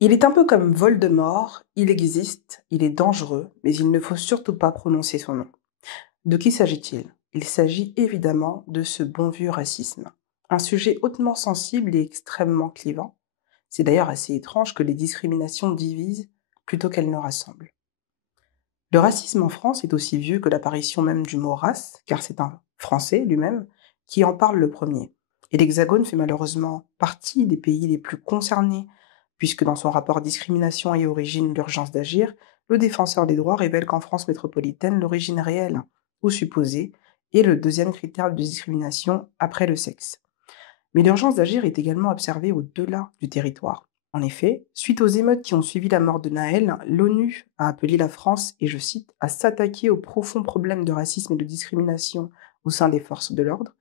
Il est un peu comme Voldemort, il existe, il est dangereux, mais il ne faut surtout pas prononcer son nom. De qui s'agit-il? Il s'agit évidemment de ce bon vieux racisme. Un sujet hautement sensible et extrêmement clivant. C'est d'ailleurs assez étrange que les discriminations divisent plutôt qu'elles ne rassemblent. Le racisme en France est aussi vieux que l'apparition même du mot race, car c'est un Français lui-même qui en parle le premier. Et l'Hexagone fait malheureusement partie des pays les plus concernés, puisque dans son rapport Discrimination et origine, l'urgence d'agir, le défenseur des droits révèle qu'en France métropolitaine, l'origine réelle ou supposée est le deuxième critère de discrimination après le sexe. Mais l'urgence d'agir est également observée au-delà du territoire. En effet, suite aux émeutes qui ont suivi la mort de Naël, l'ONU a appelé la France, et je cite, à s'attaquer aux profonds problèmes de racisme et de discrimination au sein des forces de l'ordre.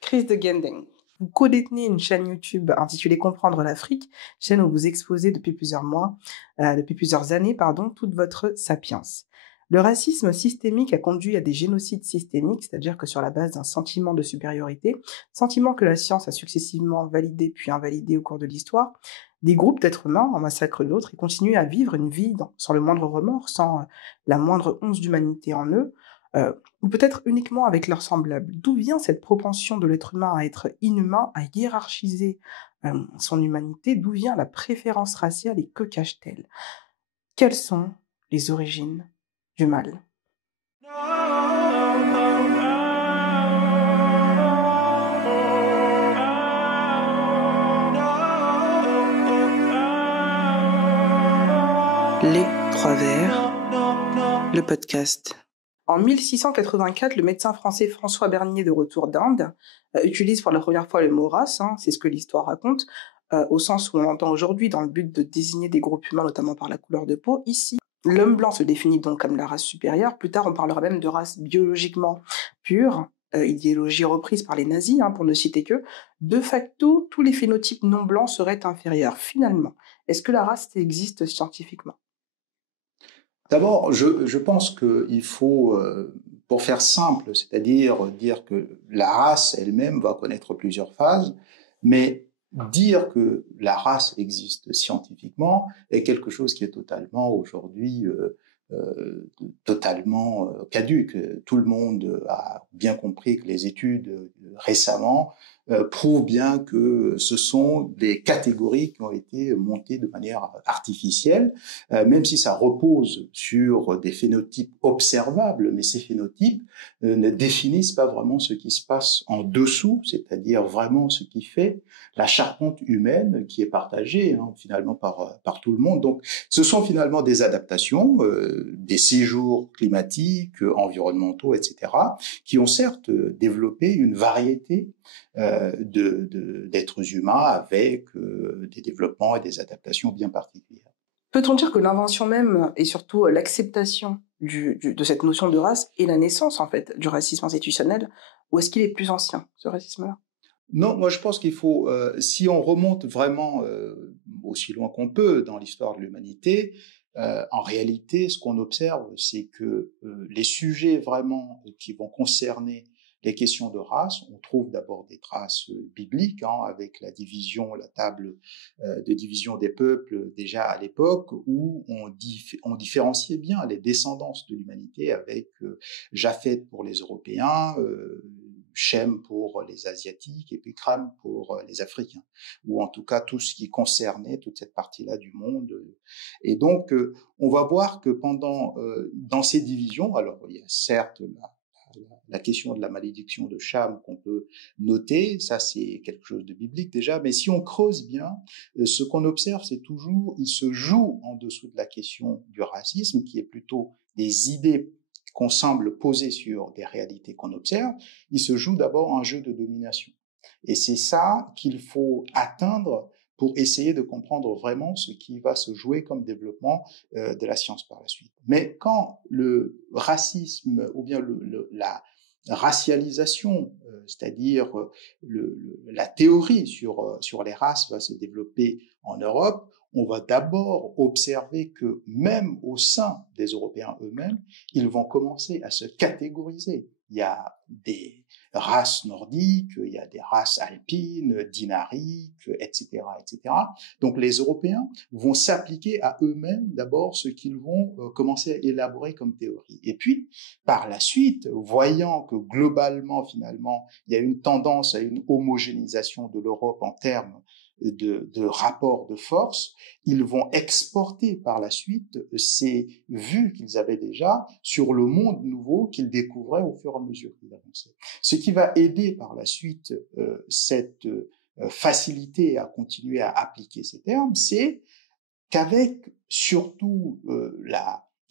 Chris de Gending, vous co-détenez une chaîne YouTube intitulée Comprendre l'Afrique, chaîne où vous exposez depuis plusieurs années, toute votre sapience. Le racisme systémique a conduit à des génocides systémiques, c'est-à-dire que sur la base d'un sentiment de supériorité, sentiment que la science a successivement validé puis invalidé au cours de l'histoire, des groupes d'êtres humains en massacrent d'autres et continuent à vivre une vie sans le moindre remords, sans la moindre once d'humanité en eux, ou peut-être uniquement avec leurs semblables. D'où vient cette propension de l'être humain à être inhumain, à hiérarchiser son humanité? D'où vient la préférence raciale et que cache-t-elle? Quelles sont les origines du mal? Les Trois Vers, le podcast. En 1684, le médecin français François Bernier, de retour d'Inde, utilise pour la première fois le mot race, c'est ce que l'histoire raconte, au sens où on l'entend aujourd'hui dans le but de désigner des groupes humains, notamment par la couleur de peau. Ici, l'homme blanc se définit donc comme la race supérieure. Plus tard, on parlera même de race biologiquement pure, idéologie reprise par les nazis, pour ne citer que. De facto, tous les phénotypes non blancs seraient inférieurs. Finalement, est-ce que la race existe scientifiquement? D'abord, je pense qu'il faut, pour faire simple, c'est-à-dire dire que la race elle-même va connaître plusieurs phases, mais dire que la race existe scientifiquement est quelque chose qui est totalement aujourd'hui totalement caduque. Tout le monde a bien compris que les études récemment prouvent bien que ce sont des catégories qui ont été montées de manière artificielle, même si ça repose sur des phénotypes observables, mais ces phénotypes ne définissent pas vraiment ce qui se passe en dessous, c'est-à-dire vraiment ce qui fait la charpente humaine qui est partagée finalement par tout le monde. Donc, ce sont finalement des adaptations, des séjours climatiques, environnementaux, etc., qui ont certes développé une variété d'êtres humains avec des développements et des adaptations bien particulières. Peut-on dire que l'invention même et surtout l'acceptation de cette notion de race est la naissance, en fait, du racisme institutionnel, ou est-ce qu'il est plus ancien, ce racisme-là? Non, moi je pense qu'il faut, si on remonte vraiment aussi loin qu'on peut dans l'histoire de l'humanité, en réalité, ce qu'on observe, c'est que les sujets vraiment qui vont concerner les questions de race, on trouve d'abord des traces bibliques, avec la division, la table de division des peuples déjà à l'époque, où on différenciait bien les descendances de l'humanité avec Japheth pour les Européens, Shem pour les Asiatiques et puis Cram pour les Africains, ou en tout cas tout ce qui concernait toute cette partie-là du monde. Et donc, on va voir que dans ces divisions, alors il y a certes la question de la malédiction de Cham qu'on peut noter, ça c'est quelque chose de biblique déjà, mais si on creuse bien, ce qu'on observe, c'est toujours, il se joue en dessous de la question du racisme, qui est plutôt des idées qu'on semble poser sur des réalités qu'on observe, il se joue d'abord un jeu de domination. Et c'est ça qu'il faut atteindre pour essayer de comprendre vraiment ce qui va se jouer comme développement de la science par la suite. Mais quand le racisme ou bien la racialisation, c'est-à-dire la théorie sur les races va se développer en Europe, on va d'abord observer que même au sein des Européens eux-mêmes, ils vont commencer à se catégoriser. Il y a races nordiques, il y a des races alpines, dinariques, etc., etc. Donc les Européens vont s'appliquer à eux-mêmes d'abord ce qu'ils vont commencer à élaborer comme théorie. Et puis, par la suite, voyant que globalement, finalement, il y a une tendance à une homogénéisation de l'Europe en termes de rapport de force, ils vont exporter par la suite ces vues qu'ils avaient déjà sur le monde nouveau qu'ils découvraient au fur et à mesure qu'ils avançaient. Ce qui va aider par la suite cette facilité à continuer à appliquer ces termes, c'est qu'avec surtout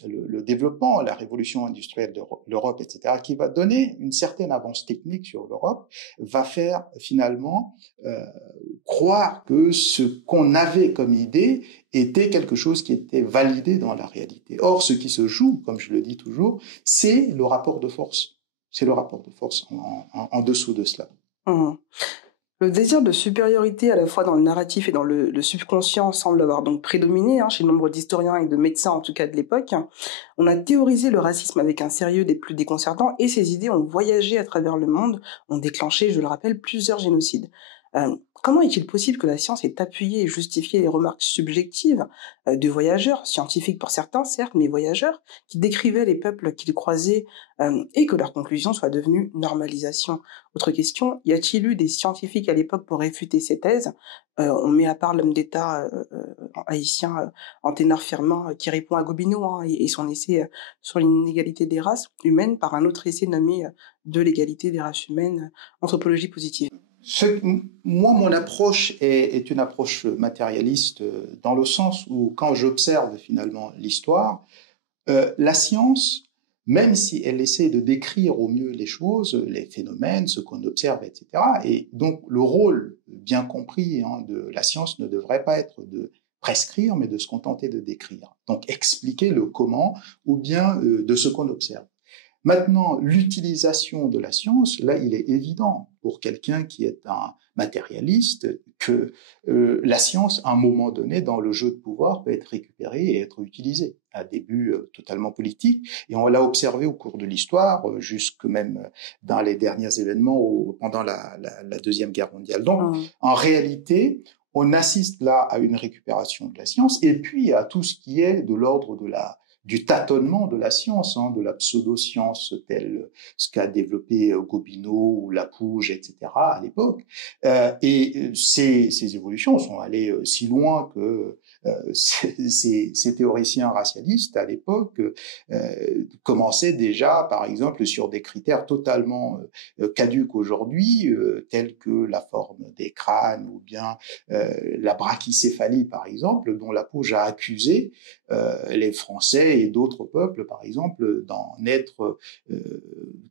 le développement, la révolution industrielle de l'Europe, etc., qui va donner une certaine avance technique sur l'Europe, va faire finalement croire que ce qu'on avait comme idée était quelque chose qui était validé dans la réalité. Or, ce qui se joue, comme je le dis toujours, c'est le rapport de force. C'est le rapport de force en dessous de cela. Mmh. Le désir de supériorité à la fois dans le narratif et dans le subconscient semble avoir donc prédominé chez nombre d'historiens et de médecins, en tout cas de l'époque. On a théorisé le racisme avec un sérieux des plus déconcertants et ces idées ont voyagé à travers le monde, ont déclenché, je le rappelle, plusieurs génocides. Comment est-il possible que la science ait appuyé et justifié les remarques subjectives de voyageurs, scientifiques pour certains certes, mais voyageurs, qui décrivaient les peuples qu'ils croisaient et que leur conclusion soit devenue normalisation? Autre question, y a-t-il eu des scientifiques à l'époque pour réfuter ces thèses? On met à part l'homme d'État haïtien Anténor Firmin qui répond à Gobineau et son essai sur l'inégalité des races humaines par un autre essai nommé de l'égalité des races humaines, anthropologie positive. Moi, mon approche est une approche matérialiste dans le sens où, quand j'observe finalement l'histoire, la science, même si elle essaie de décrire au mieux les choses, les phénomènes, ce qu'on observe, etc., et donc le rôle bien compris de la science ne devrait pas être de prescrire, mais de se contenter de décrire. Donc expliquer le comment ou bien de ce qu'on observe. Maintenant, l'utilisation de la science, là, il est évident pour quelqu'un qui est un matérialiste que la science, à un moment donné, dans le jeu de pouvoir, peut être récupérée et être utilisée à des buts totalement politiques. Et on l'a observé au cours de l'histoire, jusque même dans les derniers événements pendant la Deuxième Guerre mondiale. Donc, en réalité, on assiste là à une récupération de la science et puis à tout ce qui est de l'ordre du tâtonnement de la science, de la pseudo-science telle ce qu'a développé Gobineau ou Lapouge, etc. à l'époque. Et ces évolutions sont allées si loin que ces théoriciens racialistes à l'époque commençaient déjà, par exemple, sur des critères totalement caduques aujourd'hui, tels que la forme des crânes ou bien la brachycéphalie, par exemple, dont Lapouge a accusé les Français et d'autres peuples, par exemple, d'en être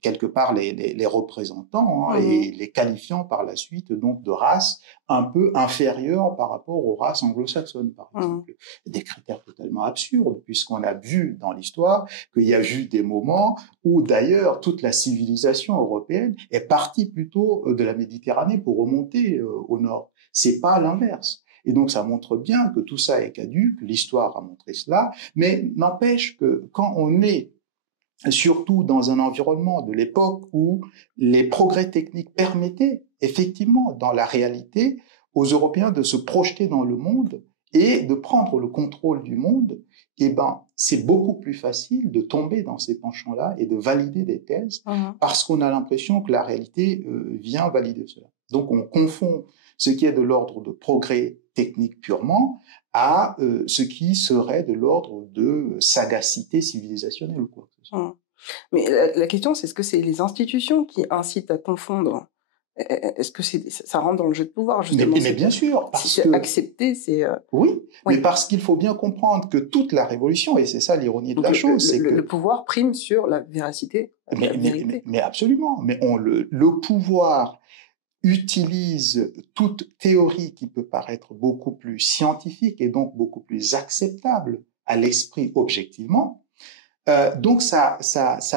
quelque part les représentants et les qualifiant par la suite donc de races un peu inférieures par rapport aux races anglo-saxonnes, par exemple. Des critères totalement absurdes, puisqu'on a vu dans l'histoire qu'il y a eu des moments où d'ailleurs toute la civilisation européenne est partie plutôt de la Méditerranée pour remonter au nord. C'est pas l'inverse. Et donc, ça montre bien que tout ça est caduc, l'histoire a montré cela, mais n'empêche que quand on est surtout dans un environnement de l'époque où les progrès techniques permettaient effectivement, dans la réalité, aux Européens de se projeter dans le monde et de prendre le contrôle du monde, eh ben, c'est beaucoup plus facile de tomber dans ces penchants-là et de valider des thèses parce qu'on a l'impression que la réalité vient valider cela. Donc, on confond ce qui est de l'ordre de progrès technique purement à ce qui serait de l'ordre de sagacité civilisationnelle ou quoi. Mais la question, c'est est-ce que c'est les institutions qui incitent à confondre? Est-ce que ça rentre dans le jeu de pouvoir, justement? Mais bien sûr, parce si c'est accepté, c'est... Oui, mais parce qu'il faut bien comprendre que toute la révolution, et c'est ça l'ironie de la chose, c'est que... Le pouvoir prime sur la véracité, la vérité. Mais absolument, mais le pouvoir utilise toute théorie qui peut paraître beaucoup plus scientifique et donc beaucoup plus acceptable à l'esprit objectivement. Donc ça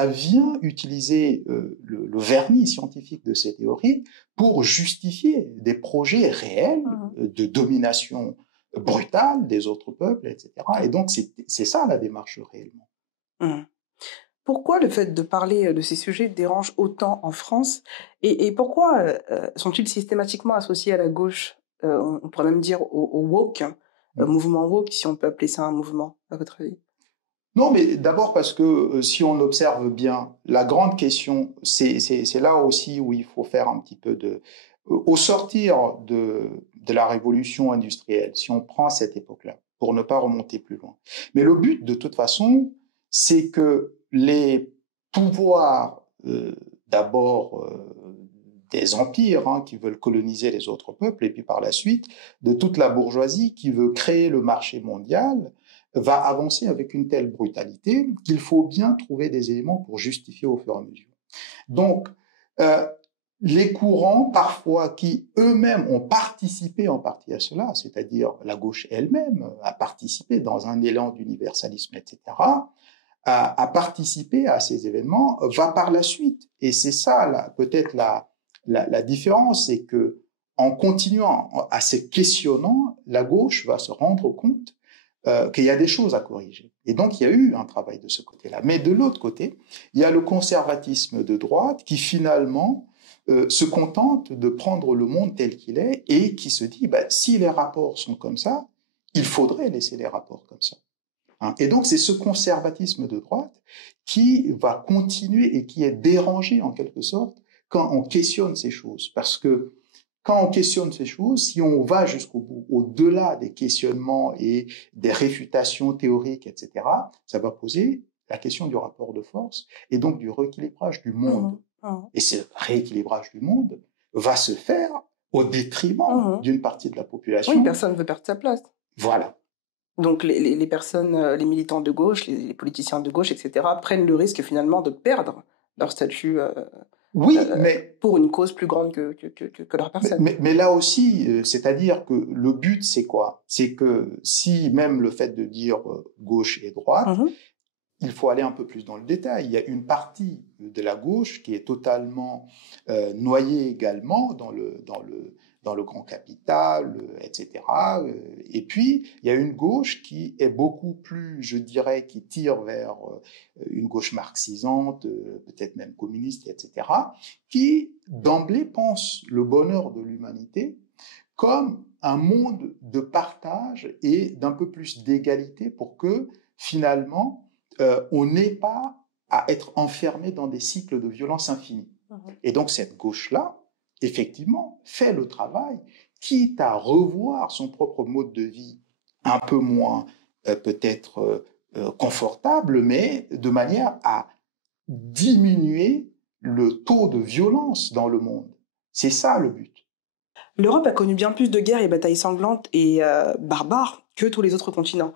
vient utiliser le vernis scientifique de ces théories pour justifier des projets réels de domination brutale des autres peuples, etc. Et donc c'est ça la démarche réellement. Pourquoi le fait de parler de ces sujets dérange autant en France et pourquoi sont-ils systématiquement associés à la gauche? On pourrait même dire au woke, mouvement woke, si on peut appeler ça un mouvement, à votre avis? Non, mais d'abord parce que si on observe bien, la grande question, c'est là aussi où il faut faire un petit peu de... Au sortir de la révolution industrielle, si on prend cette époque-là, pour ne pas remonter plus loin. Mais le but, de toute façon, c'est que les pouvoirs, d'abord des empires qui veulent coloniser les autres peuples, et puis par la suite, de toute la bourgeoisie qui veut créer le marché mondial, va avancer avec une telle brutalité qu'il faut bien trouver des éléments pour justifier au fur et à mesure. Donc, euh, les courants, parfois, qui eux-mêmes ont participé en partie à cela, c'est-à-dire la gauche elle-même a participé dans un élan d'universalisme, etc., a participé à ces événements, va par la suite. Et c'est ça, là, peut-être la différence, c'est que en continuant à se questionnant, la gauche va se rendre compte qu'il y a des choses à corriger. Et donc, il y a eu un travail de ce côté-là. Mais de l'autre côté, il y a le conservatisme de droite qui, finalement, se contente de prendre le monde tel qu'il est et qui se dit, si les rapports sont comme ça, il faudrait laisser les rapports comme ça. Et donc, c'est ce conservatisme de droite qui va continuer et qui est dérangé, en quelque sorte, quand on questionne ces choses. Parce que quand on questionne ces choses, si on va jusqu'au bout, au-delà des questionnements et des réfutations théoriques, etc., ça va poser la question du rapport de force et donc du rééquilibrage du monde. Et ce rééquilibrage du monde va se faire au détriment d'une partie de la population. Oui, personne ne veut perdre sa place. Voilà. Donc les personnes, les militants de gauche, les politiciens de gauche, etc., prennent le risque finalement de perdre leur statut oui, mais pour une cause plus grande que leur personne. Mais là aussi, c'est-à-dire que le but, c'est quoi? C'est que si même le fait de dire gauche et droite, il faut aller un peu plus dans le détail. Il y a une partie de la gauche qui est totalement noyée également dans le grand capital, etc. Et puis, il y a une gauche qui est beaucoup plus, je dirais, qui tire vers une gauche marxisante, peut-être même communiste, etc., qui d'emblée pense le bonheur de l'humanité comme un monde de partage et d'un peu plus d'égalité pour que, finalement, on n'ait pas à être enfermé dans des cycles de violence infinie. Et donc, cette gauche-là, effectivement, fait le travail, quitte à revoir son propre mode de vie un peu moins peut-être confortable, mais de manière à diminuer le taux de violence dans le monde. C'est ça le but. L'Europe a connu bien plus de guerres et batailles sanglantes et barbares que tous les autres continents.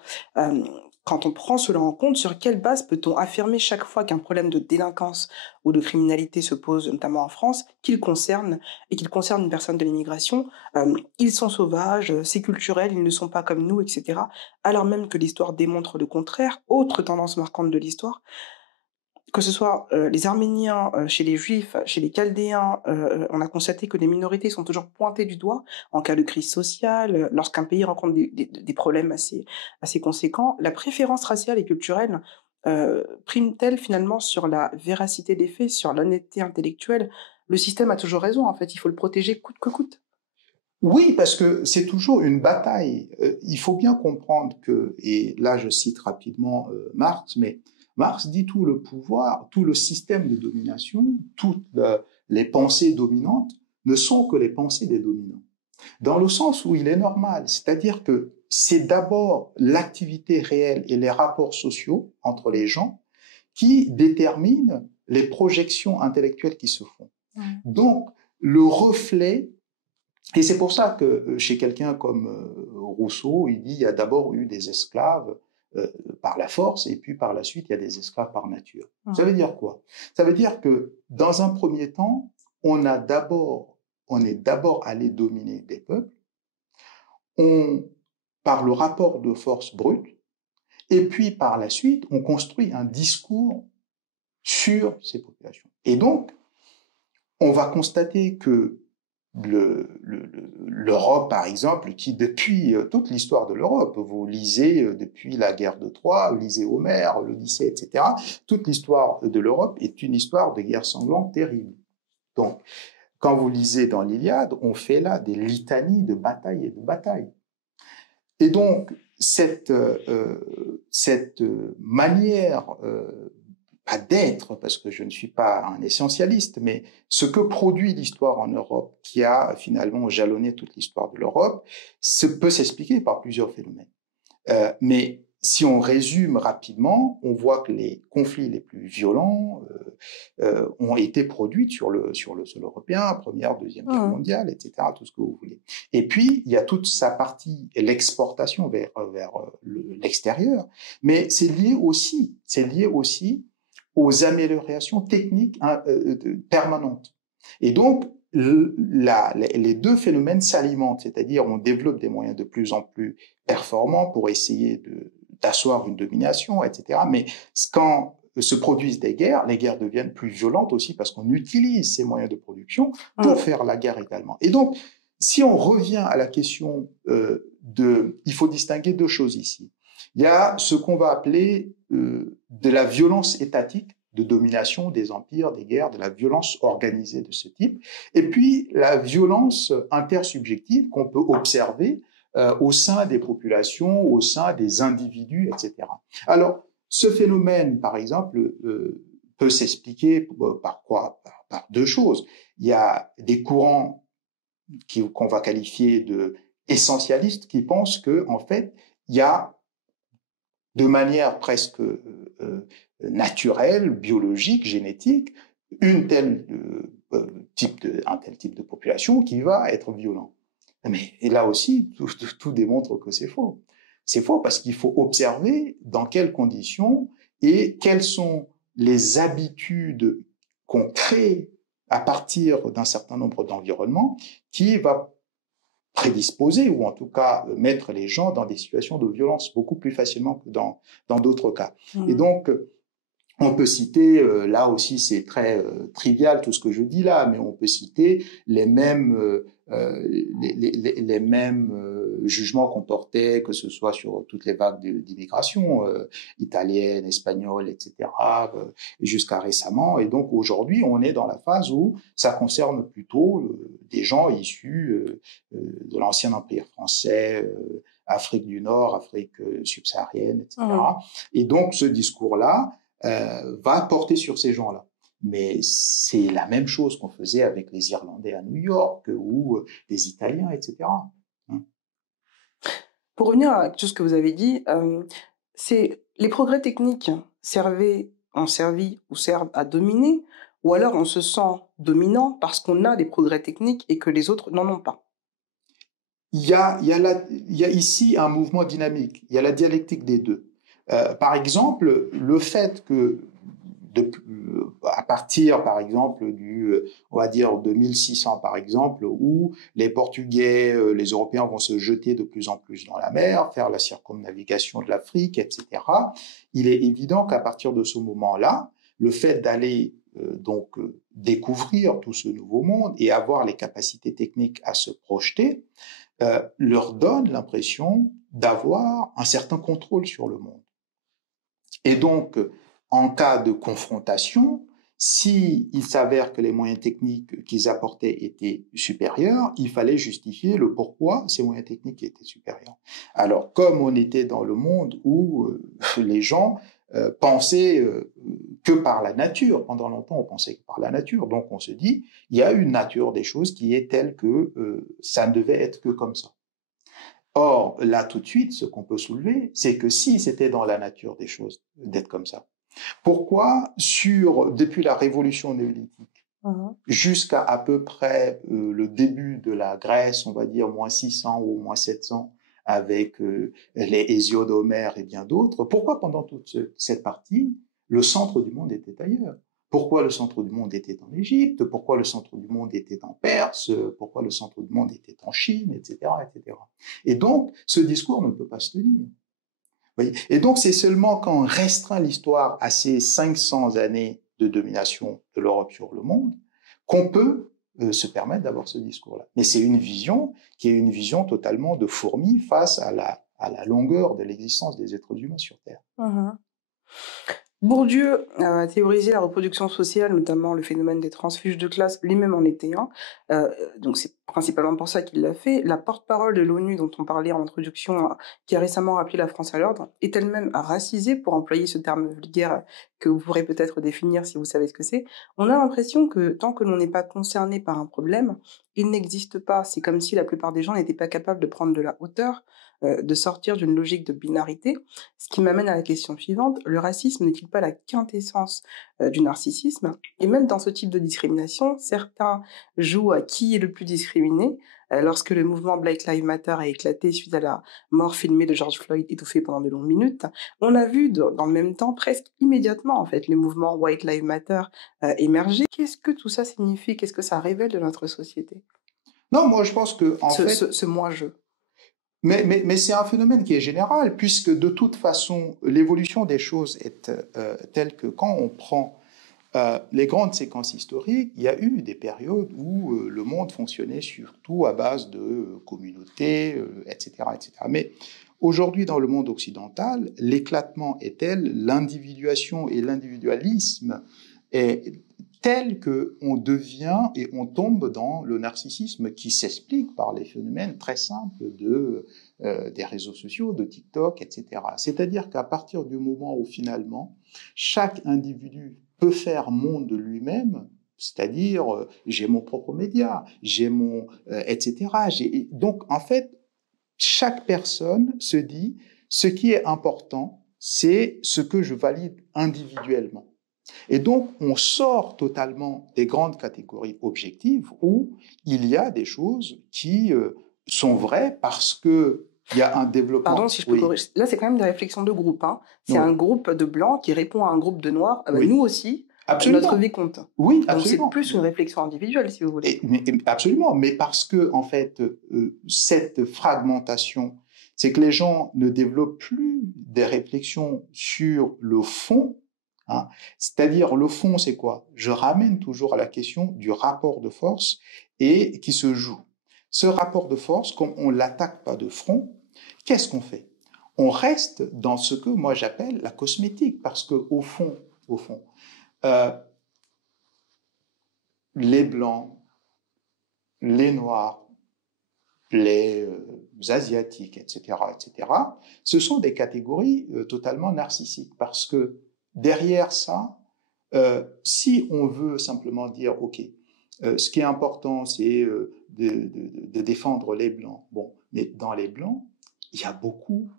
Quand on prend cela en compte, sur quelle base peut-on affirmer chaque fois qu'un problème de délinquance ou de criminalité se pose, notamment en France, qu'il concerne une personne de l'immigration, ils sont sauvages, c'est culturel, ils ne sont pas comme nous, etc. Alors même que l'histoire démontre le contraire, autre tendance marquante de l'histoire, que ce soit les Arméniens, chez les Juifs, chez les Chaldéens, on a constaté que les minorités sont toujours pointées du doigt en cas de crise sociale, lorsqu'un pays rencontre des problèmes assez conséquents. La préférence raciale et culturelle prime-t-elle finalement sur la véracité des faits, sur l'honnêteté intellectuelle? Le système a toujours raison, en fait, il faut le protéger coûte que coûte. Oui, parce que c'est toujours une bataille. Il faut bien comprendre que, et là je cite rapidement Marx, mais Marx dit tout le pouvoir, tout le système de domination, toutes les pensées dominantes ne sont que les pensées des dominants. Dans le sens où il est normal, c'est-à-dire que c'est d'abord l'activité réelle et les rapports sociaux entre les gens qui déterminent les projections intellectuelles qui se font. Donc, le reflet, et c'est pour ça que chez quelqu'un comme Rousseau, il dit il y a d'abord eu des esclaves par la force, et puis par la suite, il y a des esclaves par nature. Ça veut dire quoi? Ça veut dire que, dans un premier temps, on est d'abord allé dominer des peuples, par le rapport de force brute, et puis par la suite, on construit un discours sur ces populations. Et donc, on va constater que l'Europe, par exemple, qui depuis toute l'histoire de l'Europe, vous lisez depuis la guerre de Troie, vous lisez Homère, l'Odyssée, etc., toute l'histoire de l'Europe est une histoire de guerre sanglante terrible. Donc, quand vous lisez dans l'Iliade, on fait là des litanies de batailles et de batailles. Et donc, cette manière pas d'être, parce que je ne suis pas un essentialiste, mais ce que produit l'histoire en Europe, qui a finalement jalonné toute l'histoire de l'Europe, peut s'expliquer par plusieurs phénomènes. Mais si on résume rapidement, on voit que les conflits les plus violents ont été produits sur le sol européen, Première, Deuxième Guerre mondiale, etc., tout ce que vous voulez. Et puis, il y a toute sa partie, l'exportation vers l'extérieur, mais c'est lié aussi aux améliorations techniques permanentes. Et donc, les deux phénomènes s'alimentent, c'est-à-dire on développe des moyens de plus en plus performants pour essayer d'asseoir une domination, etc. Mais quand se produisent des guerres, les guerres deviennent plus violentes aussi parce qu'on utilise ces moyens de production pour faire la guerre également. Et donc, si on revient à la question il faut distinguer deux choses ici. Il y a ce qu'on va appeler de la violence étatique, de domination des empires, des guerres, de la violence organisée de ce type, et puis la violence intersubjective qu'on peut observer au sein des populations, au sein des individus, etc. Alors, ce phénomène, par exemple, peut s'expliquer par quoi? Par deux choses. Il y a des courants qu'on va qualifier de essentialistes qui pensent que, en fait, il y a de manière presque naturelle, biologique, génétique, un tel type de population qui va être violent. Mais et là aussi, tout démontre que c'est faux. C'est faux parce qu'il faut observer dans quelles conditions et quelles sont les habitudes qu'on crée à partir d'un certain nombre d'environnements qui va prédisposer ou en tout cas mettre les gens dans des situations de violence beaucoup plus facilement que dans d'autres cas. Et donc, on peut citer, là aussi c'est très trivial tout ce que je dis là, mais on peut citer les mêmes les mêmes jugements qu'on portait, que ce soit sur toutes les vagues d'immigration italienne, espagnole, etc., jusqu'à récemment. Et donc aujourd'hui, on est dans la phase où ça concerne plutôt des gens issus de l'ancien empire français, Afrique du Nord, Afrique subsaharienne, etc. Et donc ce discours-là va porter sur ces gens-là. Mais c'est la même chose qu'on faisait avec les Irlandais à New York ou les Italiens, etc. Pour revenir à tout ce que vous avez dit, c'est les progrès techniques ont servi ou servent à dominer, ou alors on se sent dominant parce qu'on a des progrès techniques et que les autres n'en ont pas. Il y a ici un mouvement dynamique, il y a la dialectique des deux. Par exemple, le fait que à partir, par exemple, on va dire, de 1600, par exemple, où les Portugais, les Européens vont se jeter de plus en plus dans la mer, faire la circumnavigation de l'Afrique, etc. Il est évident qu'à partir de ce moment-là, le fait d'aller découvrir tout ce nouveau monde et avoir les capacités techniques à se projeter, leur donne l'impression d'avoir un certain contrôle sur le monde. Et donc, en cas de confrontation, s'il s'avère que les moyens techniques qu'ils apportaient étaient supérieurs, il fallait justifier le pourquoi ces moyens techniques étaient supérieurs. Alors, comme on était dans le monde où les gens pensaient que par la nature, pendant longtemps on pensait que par la nature, donc on se dit, il y a une nature des choses qui est telle que ça ne devait être que comme ça. Or, là, tout de suite, ce qu'on peut soulever, c'est que si c'était dans la nature des choses d'être comme ça, pourquoi, depuis la révolution néolithique jusqu'à à peu près le début de la Grèce, on va dire moins 600 ou moins 700, avec les Hésiode d'Homère et bien d'autres, pourquoi pendant toute cette partie, le centre du monde était ailleurs? Pourquoi le centre du monde était en Égypte? Pourquoi le centre du monde était en Perse? Pourquoi le centre du monde était en Chine, etc., etc. Et donc, ce discours ne peut pas se tenir. Et donc, c'est seulement quand on restreint l'histoire à ces 500 années de domination de l'Europe sur le monde qu'on peut se permettre d'avoir ce discours-là. Mais c'est une vision qui est une vision totalement de fourmi face à la longueur de l'existence des êtres humains sur Terre. Bourdieu a théorisé la reproduction sociale, notamment le phénomène des transfuges de classe, lui-même en était un. Donc c'est principalement pour ça qu'il l'a fait. La porte-parole de l'ONU, dont on parlait en introduction, qui a récemment rappelé la France à l'ordre, est elle-même racisée, pour employer ce terme vulgaire que vous pourrez peut-être définir si vous savez ce que c'est. On a l'impression que tant que l'on n'est pas concerné par un problème, il n'existe pas. C'est comme si la plupart des gens n'étaient pas capables de prendre de la hauteur, de sortir d'une logique de binarité. Ce qui m'amène à la question suivante, le racisme n'est-il pas la quintessence du narcissisme? Et même dans ce type de discrimination, certains jouent à qui est le plus discriminé. Lorsque le mouvement Black Lives Matter a éclaté suite à la mort filmée de George Floyd étouffé pendant de longues minutes, on a vu dans le même temps, presque immédiatement en fait, le mouvement White Lives Matter émerger. Qu'est-ce que tout ça signifie? Qu'est-ce que ça révèle de notre société? Non, moi je pense que ce moi-je. Mais c'est un phénomène qui est général, puisque de toute façon, l'évolution des choses est telle que quand on prend les grandes séquences historiques, il y a eu des périodes où le monde fonctionnait surtout à base de communautés, etc., etc. Mais aujourd'hui, dans le monde occidental, l'éclatement est tel, l'individuation et l'individualisme est tel qu'on devient et on tombe dans le narcissisme qui s'explique par les phénomènes très simples des réseaux sociaux, de TikTok, etc. C'est-à-dire qu'à partir du moment où finalement chaque individu peut faire monde de lui-même, c'est-à-dire j'ai mon propre média, j'ai mon etc. Donc en fait, chaque personne se dit ce qui est important, c'est ce que je valide individuellement. Et donc, on sort totalement des grandes catégories objectives où il y a des choses qui sont vraies parce qu'il y a un développement... Pardon si je peux corriger. Là, c'est quand même des réflexions de groupe. Hein. C'est un groupe de blancs qui répond à un groupe de noirs. Nous aussi, notre vie compte. Oui, donc absolument. C'est plus une réflexion individuelle, si vous voulez. Absolument, mais parce que, en fait, cette fragmentation, c'est que les gens ne développent plus des réflexions sur le fond. Hein. C'est-à-dire, le fond, c'est quoi? Je ramène toujours à la question du rapport de force et qui se joue. Ce rapport de force, comme on ne l'attaque pas de front, qu'est-ce qu'on fait? On reste dans ce que moi j'appelle la cosmétique, parce que au fond, les blancs, les noirs, les asiatiques, etc., ce sont des catégories totalement narcissiques, parce que derrière ça, si on veut simplement dire, OK, ce qui est important, c'est de défendre les Blancs. Bon, mais dans les Blancs, il y a beaucoup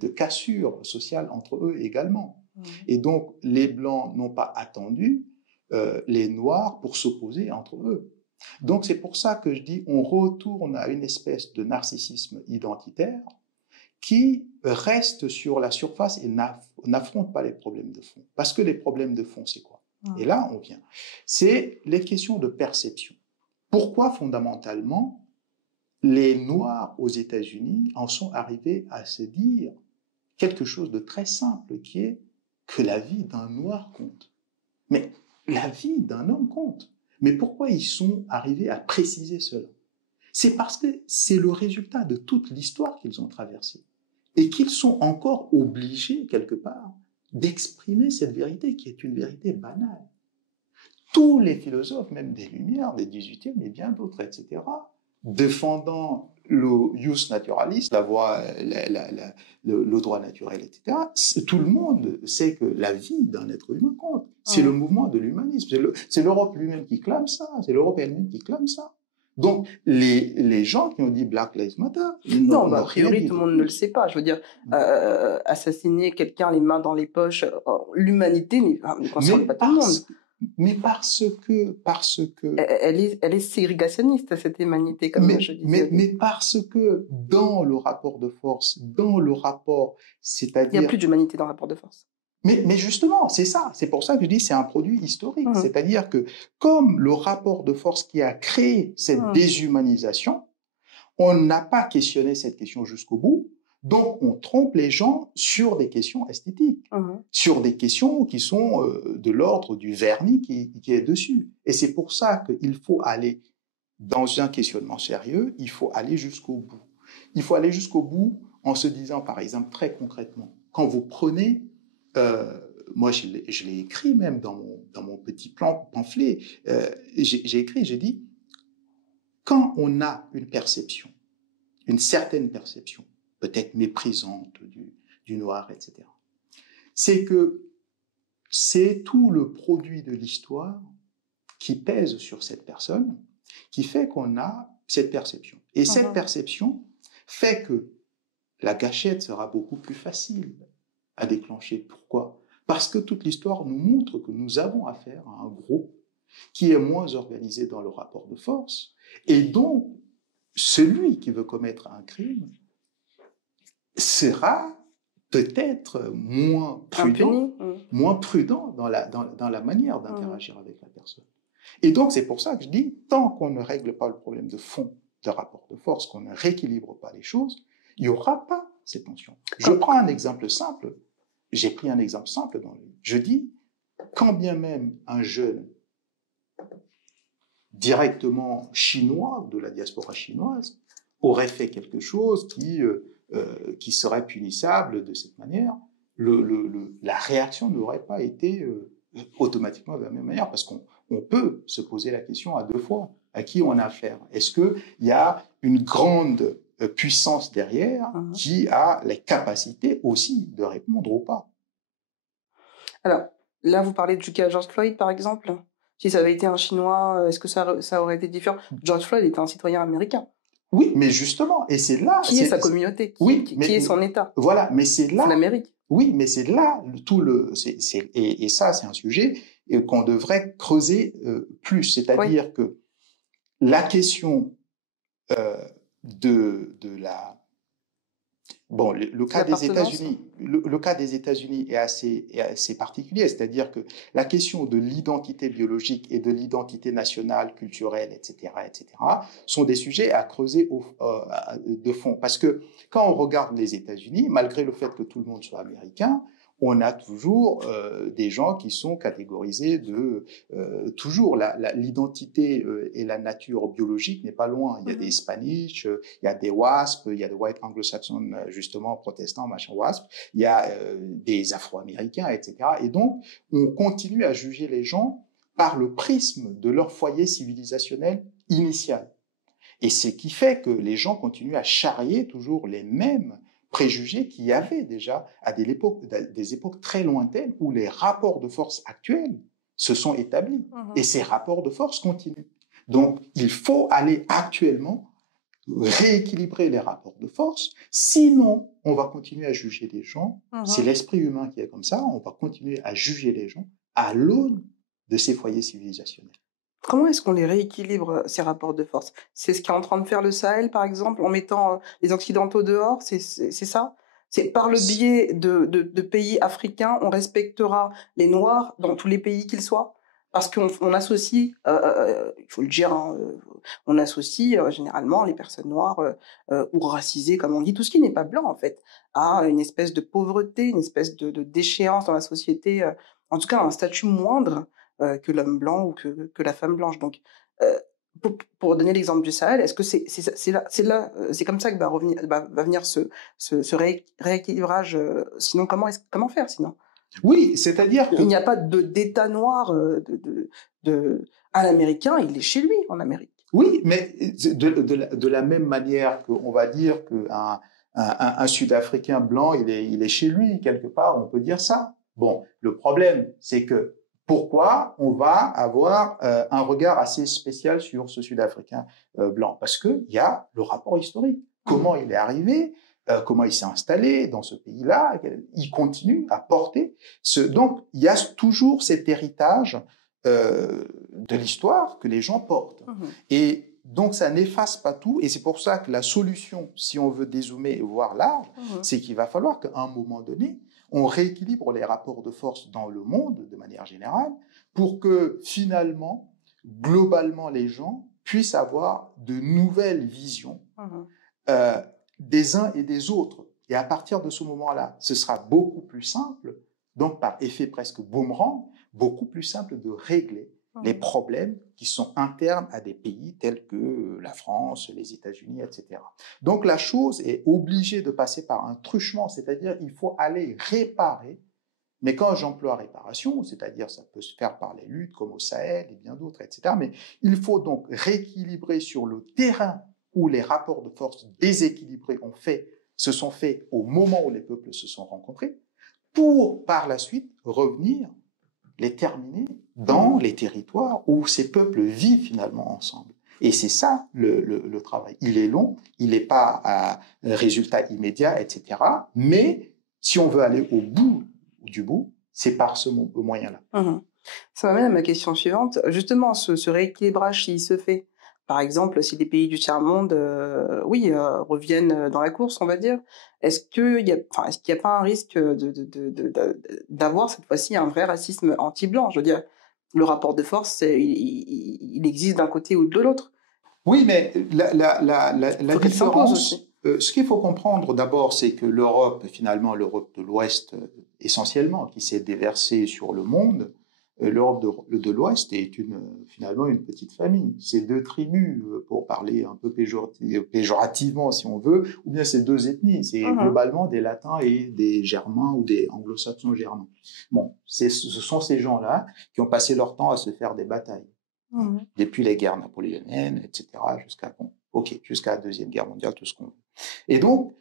de cassures sociales entre eux également. Et donc, les Blancs n'ont pas attendu les Noirs pour s'opposer entre eux. Donc, c'est pour ça que je dis, on retourne à une espèce de narcissisme identitaire qui reste sur la surface et n'affronte pas les problèmes de fond. Parce que les problèmes de fond, c'est quoi? Et là, on vient. C'est les questions de perception. Pourquoi, fondamentalement, les Noirs aux États-Unis en sont arrivés à se dire quelque chose de très simple, qui est que la vie d'un Noir compte. Mais la vie d'un homme compte. Mais pourquoi ils sont arrivés à préciser cela? C'est parce que c'est le résultat de toute l'histoire qu'ils ont traversée. Et qu'ils sont encore obligés, quelque part, d'exprimer cette vérité qui est une vérité banale. Tous les philosophes, même des Lumières, des 18e et bien d'autres, etc., défendant le jus naturalis, la voie, le droit naturel, etc., tout le monde sait que la vie d'un être humain compte. C'est le mouvement de l'humanisme. C'est l'Europe lui-même qui clame ça. C'est l'Europe elle-même qui clame ça. Donc, les gens qui ont dit Black Lives Matter, a priori, tout le monde ne le sait pas. Je veux dire, assassiner quelqu'un les mains dans les poches, l'humanité ne concerne pas tout le monde. Mais parce que... Elle est ségrégationniste, cette humanité, comme je disais. Mais parce que dans le rapport de force, c'est-à-dire... Il n'y a plus d'humanité dans le rapport de force. Mais justement, c'est ça. C'est pour ça que je dis c'est un produit historique. C'est-à-dire que comme le rapport de force qui a créé cette déshumanisation, on n'a pas questionné cette question jusqu'au bout. Donc, on trompe les gens sur des questions esthétiques, sur des questions qui sont de l'ordre du vernis qui est dessus. Et c'est pour ça qu'il faut aller dans un questionnement sérieux, il faut aller jusqu'au bout. Il faut aller jusqu'au bout en se disant, par exemple, très concrètement, quand vous prenez, moi je l'ai écrit même dans mon petit pamphlet, j'ai écrit, j'ai dit, quand on a une perception, une certaine perception, peut-être méprisante du noir, etc., c'est que c'est tout le produit de l'histoire qui pèse sur cette personne, qui fait qu'on a cette perception. Et cette perception fait que la gâchette sera beaucoup plus facile à déclencher. Pourquoi? Parce que toute l'histoire nous montre que nous avons affaire à un groupe qui est moins organisé dans le rapport de force, et donc celui qui veut commettre un crime sera peut-être moins prudent dans la manière d'interagir avec la personne. Et donc, c'est pour ça que je dis, tant qu'on ne règle pas le problème de fond de rapport de force, qu'on ne rééquilibre pas les choses, il n'y aura pas ces tensions. Je prends un exemple simple. J'ai pris un exemple simple dans le livre. Je dis, quand bien même un jeune directement chinois, de la diaspora chinoise, aurait fait quelque chose qui serait punissable de cette manière, la réaction n'aurait pas été automatiquement de la même manière, parce qu'on peut se poser la question à deux fois, à qui on a affaire. Est-ce qu'il y a une grande puissance derrière qui a les capacités aussi de répondre ou pas? Alors, là, vous parlez du cas George Floyd, par exemple. Si ça avait été un Chinois, est-ce que ça aurait été différent? George Floyd était un citoyen américain. Oui, mais justement, et c'est là... Qui est sa communauté? Qui est son État? Voilà, mais c'est là... C'est l'Amérique. Oui, mais c'est là et ça, c'est un sujet qu'on devrait creuser plus. C'est-à-dire que la question de la... Bon, le cas des États-Unis, le cas des États-Unis est assez particulier, c'est-à-dire que la question de l'identité biologique et de l'identité nationale, culturelle, etc., sont des sujets à creuser de fond. Parce que quand on regarde les États-Unis, malgré le fait que tout le monde soit américain, on a toujours des gens qui sont catégorisés toujours l'identité et la nature biologique n'est pas loin. Il y a des Spanish, il y a des WASP, il y a des White Anglo-Saxons justement protestants, machin WASP, il y a des Afro-Américains, etc. Et donc on continue à juger les gens par le prisme de leur foyer civilisationnel initial. Et ce qui fait que les gens continuent à charrier toujours les mêmes préjugés qu'il y avait déjà à des époques très lointaines où les rapports de force actuels se sont établis. Et ces rapports de force continuent. Donc, il faut aller actuellement rééquilibrer les rapports de force. Sinon, on va continuer à juger les gens. C'est l'esprit humain qui est comme ça. On va continuer à juger les gens à l'aune de ces foyers civilisationnels. Comment est-ce qu'on les rééquilibre, ces rapports de force? C'est ce qu'est en train de faire le Sahel, par exemple, en mettant les Occidentaux dehors? C'est ça? C'est par le biais de pays africains, on respectera les Noirs dans tous les pays qu'ils soient? Parce qu'on associe, il faut le dire, hein, on associe généralement les personnes noires ou racisées, comme on dit, tout ce qui n'est pas blanc, en fait, à une espèce de pauvreté, une espèce de déchéance dans la société, en tout cas un statut moindre que l'homme blanc ou que la femme blanche. Donc, pour donner l'exemple du Sahel, est-ce que c'est comme ça que va venir ce rééquilibrage? Sinon, comment faire sinon? Oui, c'est-à-dire qu'il n'y a pas d'État noir à l'américain, il est chez lui en Amérique. Oui, mais de la même manière qu'on va dire qu'un Sud-Africain blanc, il est chez lui quelque part, on peut dire ça. Bon, le problème, c'est que pourquoi on va avoir un regard assez spécial sur ce Sud-Africain blanc? Parce qu'il y a le rapport historique. Comment il est arrivé, comment il s'est installé dans ce pays-là, il continue à porter. Donc, il y a toujours cet héritage de l'histoire que les gens portent. Et donc, ça n'efface pas tout. Et c'est pour ça que la solution, si on veut dézoomer et voir large, c'est qu'il va falloir qu'à un moment donné, on rééquilibre les rapports de force dans le monde, de manière générale, pour que finalement, globalement, les gens puissent avoir de nouvelles visions des uns et des autres. Et à partir de ce moment-là, ce sera beaucoup plus simple, donc par effet presque boomerang, beaucoup plus simple de régler les problèmes qui sont internes à des pays tels que la France, les États-Unis, etc. Donc la chose est obligée de passer par un truchement, c'est-à-dire il faut aller réparer. Mais quand j'emploie réparation, c'est-à-dire ça peut se faire par les luttes comme au Sahel et bien d'autres, etc. Mais il faut donc rééquilibrer sur le terrain où les rapports de force déséquilibrés se sont faits au moment où les peuples se sont rencontrés, pour par la suite revenir les terminer dans les territoires où ces peuples vivent finalement ensemble. Et c'est ça le travail. Il est long, il n'est pas à résultat immédiat, etc. Mais si on veut aller au bout du bout, c'est par ce moyen-là. Ça m'amène à ma question suivante. Justement, ce rééquilibrage, s'il se fait, par exemple, si les pays du tiers-monde, reviennent dans la course, on va dire, est-ce qu'il y a pas un risque d'avoir cette fois-ci un vrai racisme anti-blanc? Je veux dire, le rapport de force, il existe d'un côté ou de l'autre. Oui, mais la différence, ce qu'il faut comprendre d'abord, c'est que l'Europe, finalement, l'Europe de l'Ouest essentiellement, qui s'est déversée sur le monde, l'Europe de l'Ouest est finalement une petite famille. C'est deux tribus, pour parler un peu péjorativement si on veut, ou bien c'est deux ethnies. C'est globalement des Latins et des Germains ou des Anglo-Saxons germains. Bon, ce sont ces gens-là qui ont passé leur temps à se faire des batailles. Depuis les guerres napoléoniennes, etc., jusqu'à la Deuxième Guerre mondiale, tout ce qu'on veut. Et donc,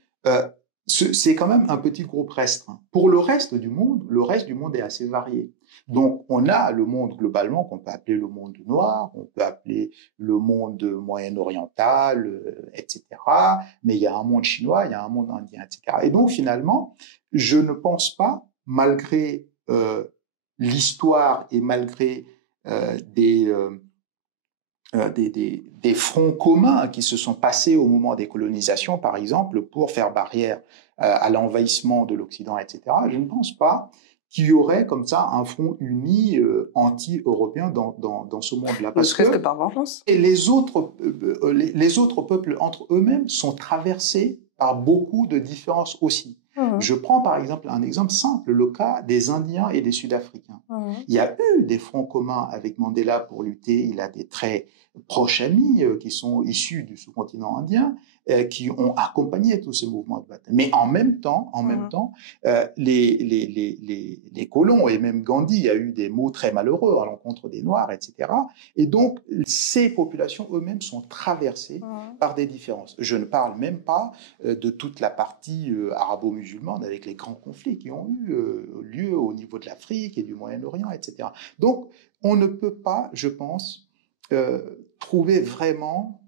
c'est quand même un petit groupe restreint. Pour le reste du monde est assez varié. Donc, on a le monde globalement qu'on peut appeler le monde noir, on peut appeler le monde moyen-oriental, etc. Mais il y a un monde chinois, il y a un monde indien, etc. Et donc, finalement, je ne pense pas, malgré l'histoire et malgré des fronts communs qui se sont passés au moment des colonisations, par exemple, pour faire barrière à l'envahissement de l'Occident, etc. Je ne pense pas qu'il y aurait comme ça un front uni anti-européen dans ce monde-là. Parce que par vengeance. Et les autres peuples entre eux-mêmes sont traversés par beaucoup de différences aussi. Je prends par exemple un exemple simple, le cas des Indiens et des Sud-Africains. Il y a eu des fronts communs avec Mandela pour lutter. Il a des très proches amis qui sont issus du sous-continent indien, qui ont accompagné tous ces mouvements de bataille. Mais en même temps, les colons, et même Gandhi a eu des mots très malheureux à l'encontre des Noirs, etc. Et donc, ces populations eux-mêmes sont traversées par des différences. Je ne parle même pas de toute la partie arabo-musulmane avec les grands conflits qui ont eu lieu au niveau de l'Afrique et du Moyen-Orient, etc. Donc, on ne peut pas, je pense, trouver vraiment...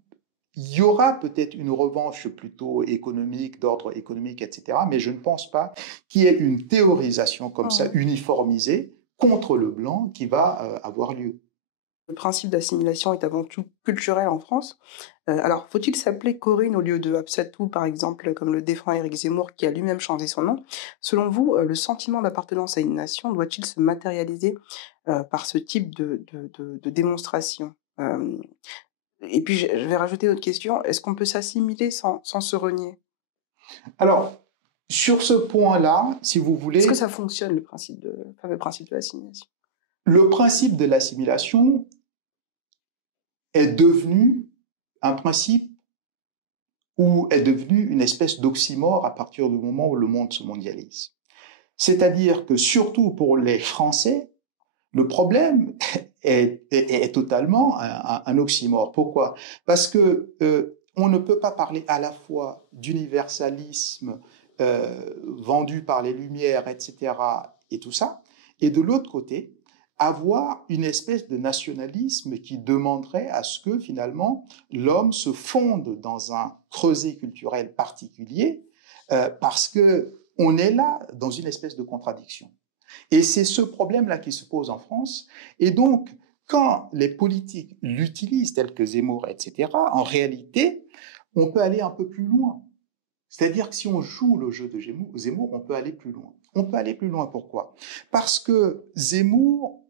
Il y aura peut-être une revanche plutôt économique, d'ordre économique, etc. Mais je ne pense pas qu'il y ait une théorisation comme ça, uniformisée, contre le blanc qui va avoir lieu. Le principe d'assimilation est avant tout culturel en France. Alors, faut-il s'appeler Corinne au lieu de Absatou, par exemple, comme le défend Éric Zemmour, qui a lui-même changé son nom? Selon vous, le sentiment d'appartenance à une nation doit-il se matérialiser par ce type de démonstration? Et puis, je vais rajouter une autre question. Est-ce qu'on peut s'assimiler sans se renier? Alors, sur ce point-là, si vous voulez... Est-ce que ça fonctionne, le fameux principe de l'assimilation? Le principe de l'assimilation est devenu un principe où est devenu une espèce d'oxymore à partir du moment où le monde se mondialise. C'est-à-dire que surtout pour les Français, le problème est totalement un oxymore. Pourquoi? Parce que on ne peut pas parler à la fois d'universalisme vendu par les Lumières, etc., et tout ça, et de l'autre côté, avoir une espèce de nationalisme qui demanderait à ce que finalement l'homme se fonde dans un creuset culturel particulier, parce que on est là dans une espèce de contradiction. Et c'est ce problème-là qui se pose en France. Et donc, quand les politiques l'utilisent, tels que Zemmour, etc., en réalité, on peut aller un peu plus loin. C'est-à-dire que si on joue le jeu de Zemmour, on peut aller plus loin. On peut aller plus loin, pourquoi? Parce que Zemmour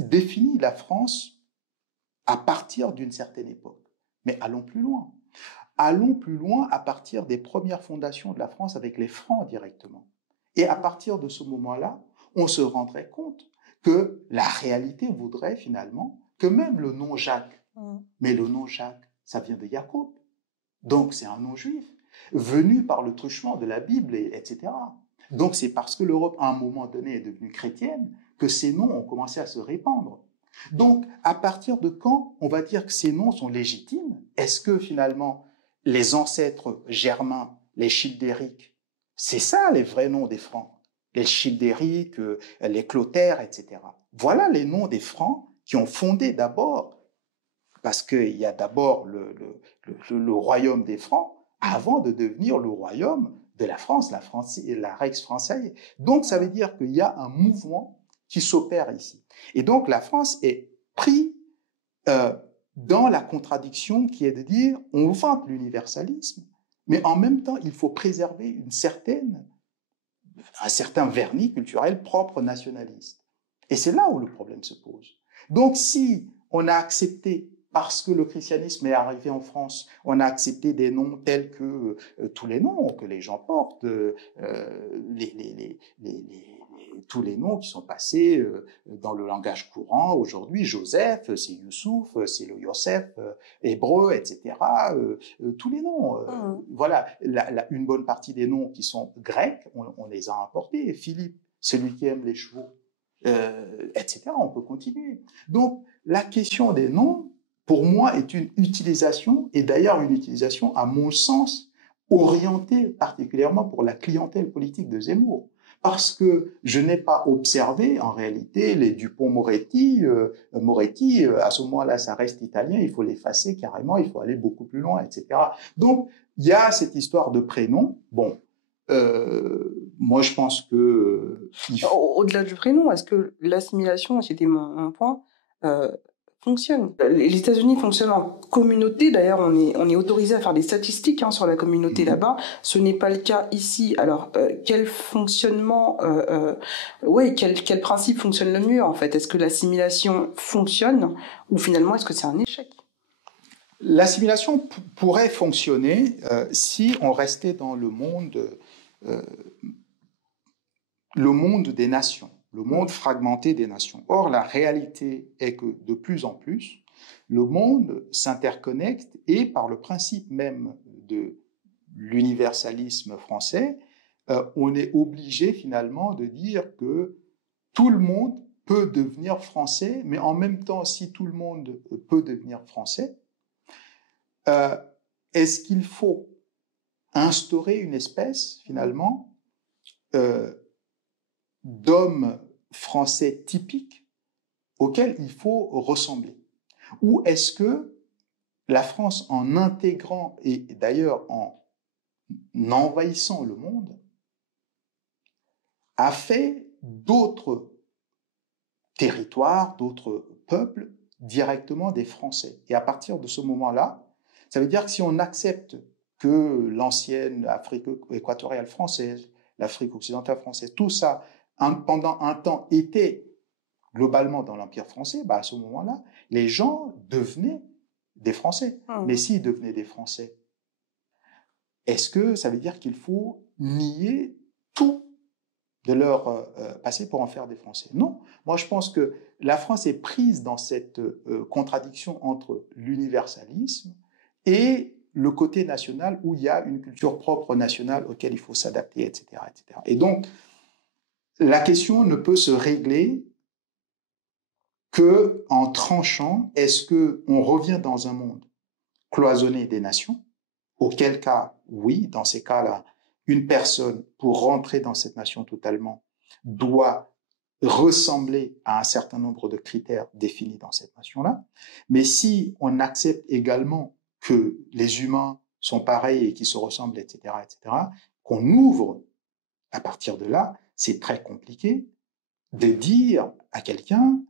définit la France à partir d'une certaine époque. Mais allons plus loin. Allons plus loin à partir des premières fondations de la France avec les Francs directement. Et à partir de ce moment-là, on se rendrait compte que la réalité voudrait finalement que même le nom Jacques, mais le nom Jacques, ça vient de Jacob, donc c'est un nom juif, venu par le truchement de la Bible, etc. Donc c'est parce que l'Europe, à un moment donné, est devenue chrétienne que ces noms ont commencé à se répandre. Donc, à partir de quand on va dire que ces noms sont légitimes? Est-ce que finalement, les ancêtres germains, les Childériques, c'est ça les vrais noms des Francs? Les Childériques, les Clotaires, etc. Voilà les noms des Francs qui ont fondé d'abord, parce qu'il y a d'abord le royaume des Francs, avant de devenir le royaume de la France, la Rex française. Donc, ça veut dire qu'il y a un mouvement qui s'opère ici. Et donc, la France est prise dans la contradiction qui est de dire on vante l'universalisme, mais en même temps, il faut préserver un certain vernis culturel propre nationaliste. Et c'est là où le problème se pose. Donc, si on a accepté, parce que le christianisme est arrivé en France, on a accepté des noms tels que tous les noms que les gens portent, tous les noms qui sont passés dans le langage courant aujourd'hui. Joseph, c'est Youssouf, c'est le Yosef hébreu, etc. Tous les noms. Voilà, une bonne partie des noms qui sont grecs, on les a importés. Philippe, celui qui aime les chevaux, etc. On peut continuer. Donc, la question des noms, pour moi, est une utilisation, et d'ailleurs une utilisation, à mon sens, orientée particulièrement pour la clientèle politique de Zemmour. Parce que je n'ai pas observé, en réalité, les Dupond-Moretti. À ce moment-là, ça reste italien, il faut l'effacer carrément, il faut aller beaucoup plus loin, etc. Donc, il y a cette histoire de prénom. Bon, moi, je pense que... Au-delà du prénom, est-ce que l'assimilation, c'était mon point, fonctionne? Les États-Unis fonctionnent en communauté. D'ailleurs, on est autorisé à faire des statistiques sur la communauté là-bas. Ce n'est pas le cas ici. Alors, quel fonctionnement, quel principe fonctionne le mieux, en fait? Est-ce que l'assimilation fonctionne ou finalement, est-ce que c'est un échec? L'assimilation pourrait fonctionner si on restait dans le monde des nations, le monde fragmenté des nations. Or, la réalité est que de plus en plus, le monde s'interconnecte et par le principe même de l'universalisme français, on est obligé finalement de dire que tout le monde peut devenir français, mais en même temps, si tout le monde peut devenir français, est-ce qu'il faut instaurer une espèce, finalement, d'hommes français typiques auxquels il faut ressembler? Ou est-ce que la France, en intégrant et d'ailleurs en envahissant le monde, a fait d'autres territoires, d'autres peuples directement des Français? Et à partir de ce moment-là, ça veut dire que si on accepte que l'ancienne Afrique équatoriale française, l'Afrique occidentale française, tout ça, pendant un temps, était globalement dans l'Empire français, à ce moment-là, les gens devenaient des Français. Mais s'ils devenaient des Français, est-ce que ça veut dire qu'il faut nier tout de leur passé pour en faire des Français? Non. Moi, je pense que la France est prise dans cette contradiction entre l'universalisme et le côté national où il y a une culture propre nationale auquel il faut s'adapter, etc., etc. Et donc, la question ne peut se régler qu'en tranchant, est-ce qu'on revient dans un monde cloisonné des nations, auquel cas, oui, dans ces cas-là, une personne, pour rentrer dans cette nation totalement, doit ressembler à un certain nombre de critères définis dans cette nation-là. Mais si on accepte également que les humains sont pareils et qu'ils se ressemblent, etc., qu'on ouvre à partir de là, c'est très compliqué de dire à quelqu'un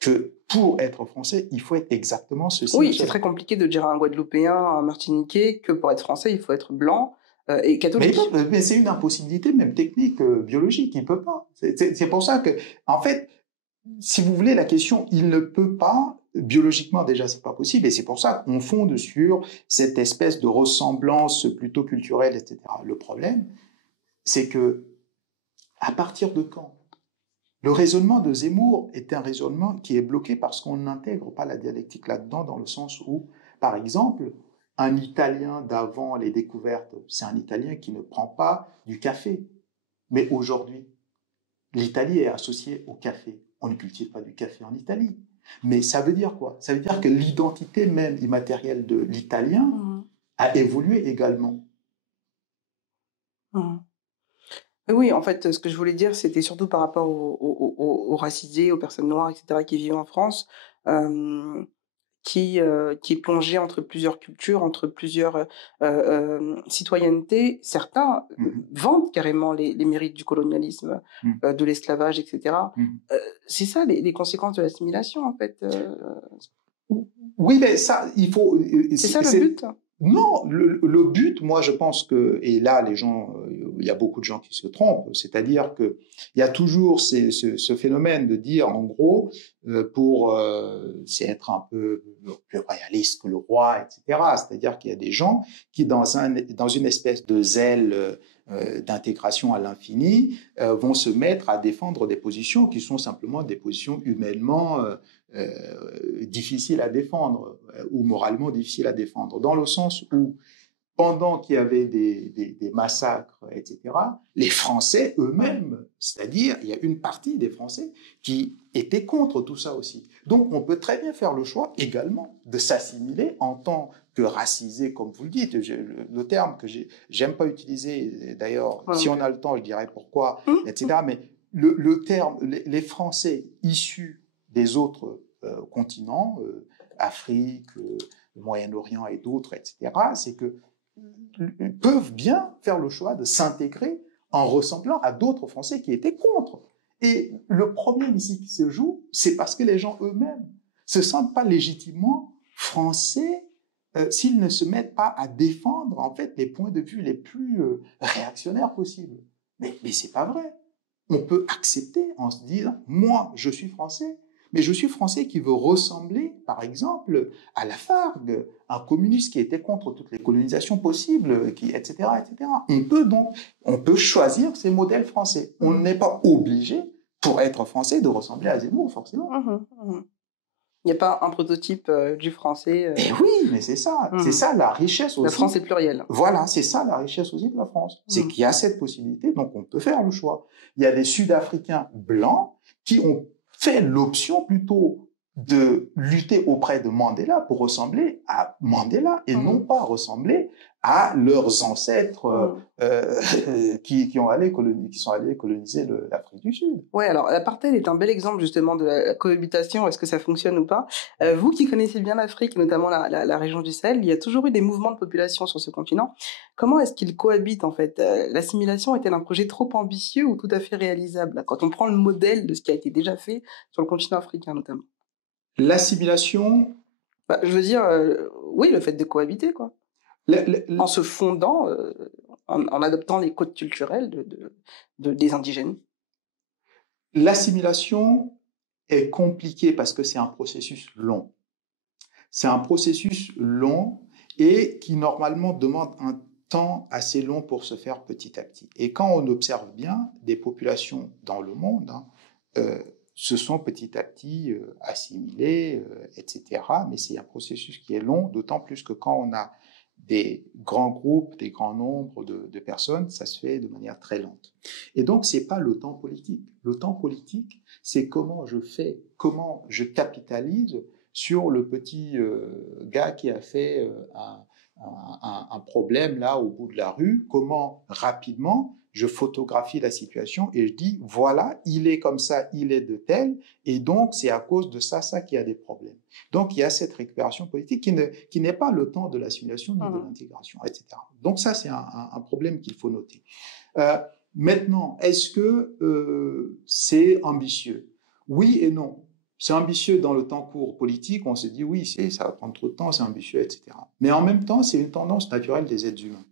que pour être français, il faut être exactement ceci. Oui, c'est très compliqué de dire à un Guadeloupéen, à un Martiniquais, que pour être français, il faut être blanc et catholique. Mais c'est une impossibilité, même technique, biologique, il ne peut pas. C'est pour ça que, en fait, si vous voulez, la question, il ne peut pas, biologiquement déjà, c'est pas possible, et c'est pour ça qu'on fonde sur cette espèce de ressemblance plutôt culturelle, etc. Le problème, c'est que, à partir de quand Le raisonnement de Zemmour est un raisonnement qui est bloqué parce qu'on n'intègre pas la dialectique là-dedans, dans le sens où, par exemple, un Italien d'avant les découvertes, c'est un Italien qui ne prend pas du café. Mais aujourd'hui, l'Italie est associée au café. On ne cultive pas du café en Italie. Mais ça veut dire quoi? Ça veut dire que l'identité même immatérielle de l'Italien Mhm. a évolué également. Mhm. Oui, en fait, ce que je voulais dire, c'était surtout par rapport aux racisés, aux personnes noires, etc., qui vivent en France, euh, qui est plongé entre plusieurs cultures, entre plusieurs citoyennetés. Certains Mhm. vantent carrément les mérites du colonialisme, Mhm. de l'esclavage, etc. Mhm. C'est ça les conséquences de l'assimilation, en fait. Oui, mais ça, il faut. C'est ça le but? Non, le but, moi, je pense que, et là, les gens, il y a beaucoup de gens qui se trompent, c'est-à-dire que il y a toujours ce phénomène de dire, en gros, c'est être un peu plus royaliste que le roi, etc. C'est-à-dire qu'il y a des gens qui, dans une espèce de zèle d'intégration à l'infini, vont se mettre à défendre des positions qui sont simplement des positions humainement difficiles à défendre ou moralement difficiles à défendre, dans le sens où pendant qu'il y avait des massacres, etc., les Français eux-mêmes, c'est-à-dire il y a une partie des Français qui étaient contre tout ça aussi. Donc on peut très bien faire le choix également de s'assimiler en tant que racisé, comme vous le dites, le terme que j'aime pas utiliser, d'ailleurs, si on a le temps, je dirais pourquoi, etc., mais le terme, les Français issus des autres continents, Afrique, le Moyen-Orient et d'autres, etc., c'est que peuvent bien faire le choix de s'intégrer en ressemblant à d'autres Français qui étaient contre. Et le problème ici qui se joue, c'est parce que les gens eux-mêmes se sentent pas légitimement français s'ils ne se mettent pas à défendre en fait les points de vue les plus réactionnaires possibles. Mais c'est pas vrai. On peut accepter en se disant moi je suis français, mais je suis français qui veut ressembler, par exemple, à Lafargue, un communiste qui était contre toutes les colonisations possibles, etc., etc. On peut choisir ces modèles français. On n'est pas obligé, pour être français, de ressembler à Zemmour, forcément. Il n'y a pas un prototype du français. Eh oui, mais c'est ça la richesse aussi. La France est plurielle. Voilà, c'est ça la richesse aussi de la France. C'est qu'il y a cette possibilité, donc on peut faire le choix. Il y a des Sud-Africains blancs qui ont fait l'option plutôt de lutter auprès de Mandela pour ressembler à Mandela et non pas ressembler à leurs ancêtres qui sont allés coloniser l'Afrique du Sud. Ouais, alors l'apartheid est un bel exemple justement de la cohabitation, est-ce que ça fonctionne ou pas. Vous qui connaissez bien l'Afrique, notamment la région du Sahel, il y a toujours eu des mouvements de population sur ce continent. Comment est-ce qu'ils cohabitent en fait? L'assimilation est-elle un projet trop ambitieux ou tout à fait réalisable quand on prend le modèle de ce qui a été déjà fait sur le continent africain notamment? L'assimilation... je veux dire, oui, le fait de cohabiter, quoi. En se fondant, en adoptant les codes culturels des indigènes. L'assimilation est compliquée parce que c'est un processus long. C'est un processus long et qui normalement demande un temps assez long pour se faire petit à petit. Et quand on observe bien des populations dans le monde, se sont petit à petit assimilées, etc. Mais c'est un processus qui est long, d'autant plus que quand on a des grands groupes, des grands nombres de personnes, ça se fait de manière très lente. Et donc, c'est pas le temps politique. Le temps politique, c'est comment je capitalise sur le petit gars qui a fait un problème là au bout de la rue, comment rapidement je photographie la situation et je dis voilà, il est comme ça, il est de tel, et donc c'est à cause de ça qu'il y a des problèmes. Donc il y a cette récupération politique qui n'est pas le temps de l'assimilation ni de l'intégration, etc. Donc ça, c'est un problème qu'il faut noter. Maintenant, est-ce que c'est ambitieux? Oui et non. C'est ambitieux dans le temps court politique, on se dit oui, ça va prendre trop de temps, c'est ambitieux, etc. Mais en même temps, c'est une tendance naturelle des êtres humains.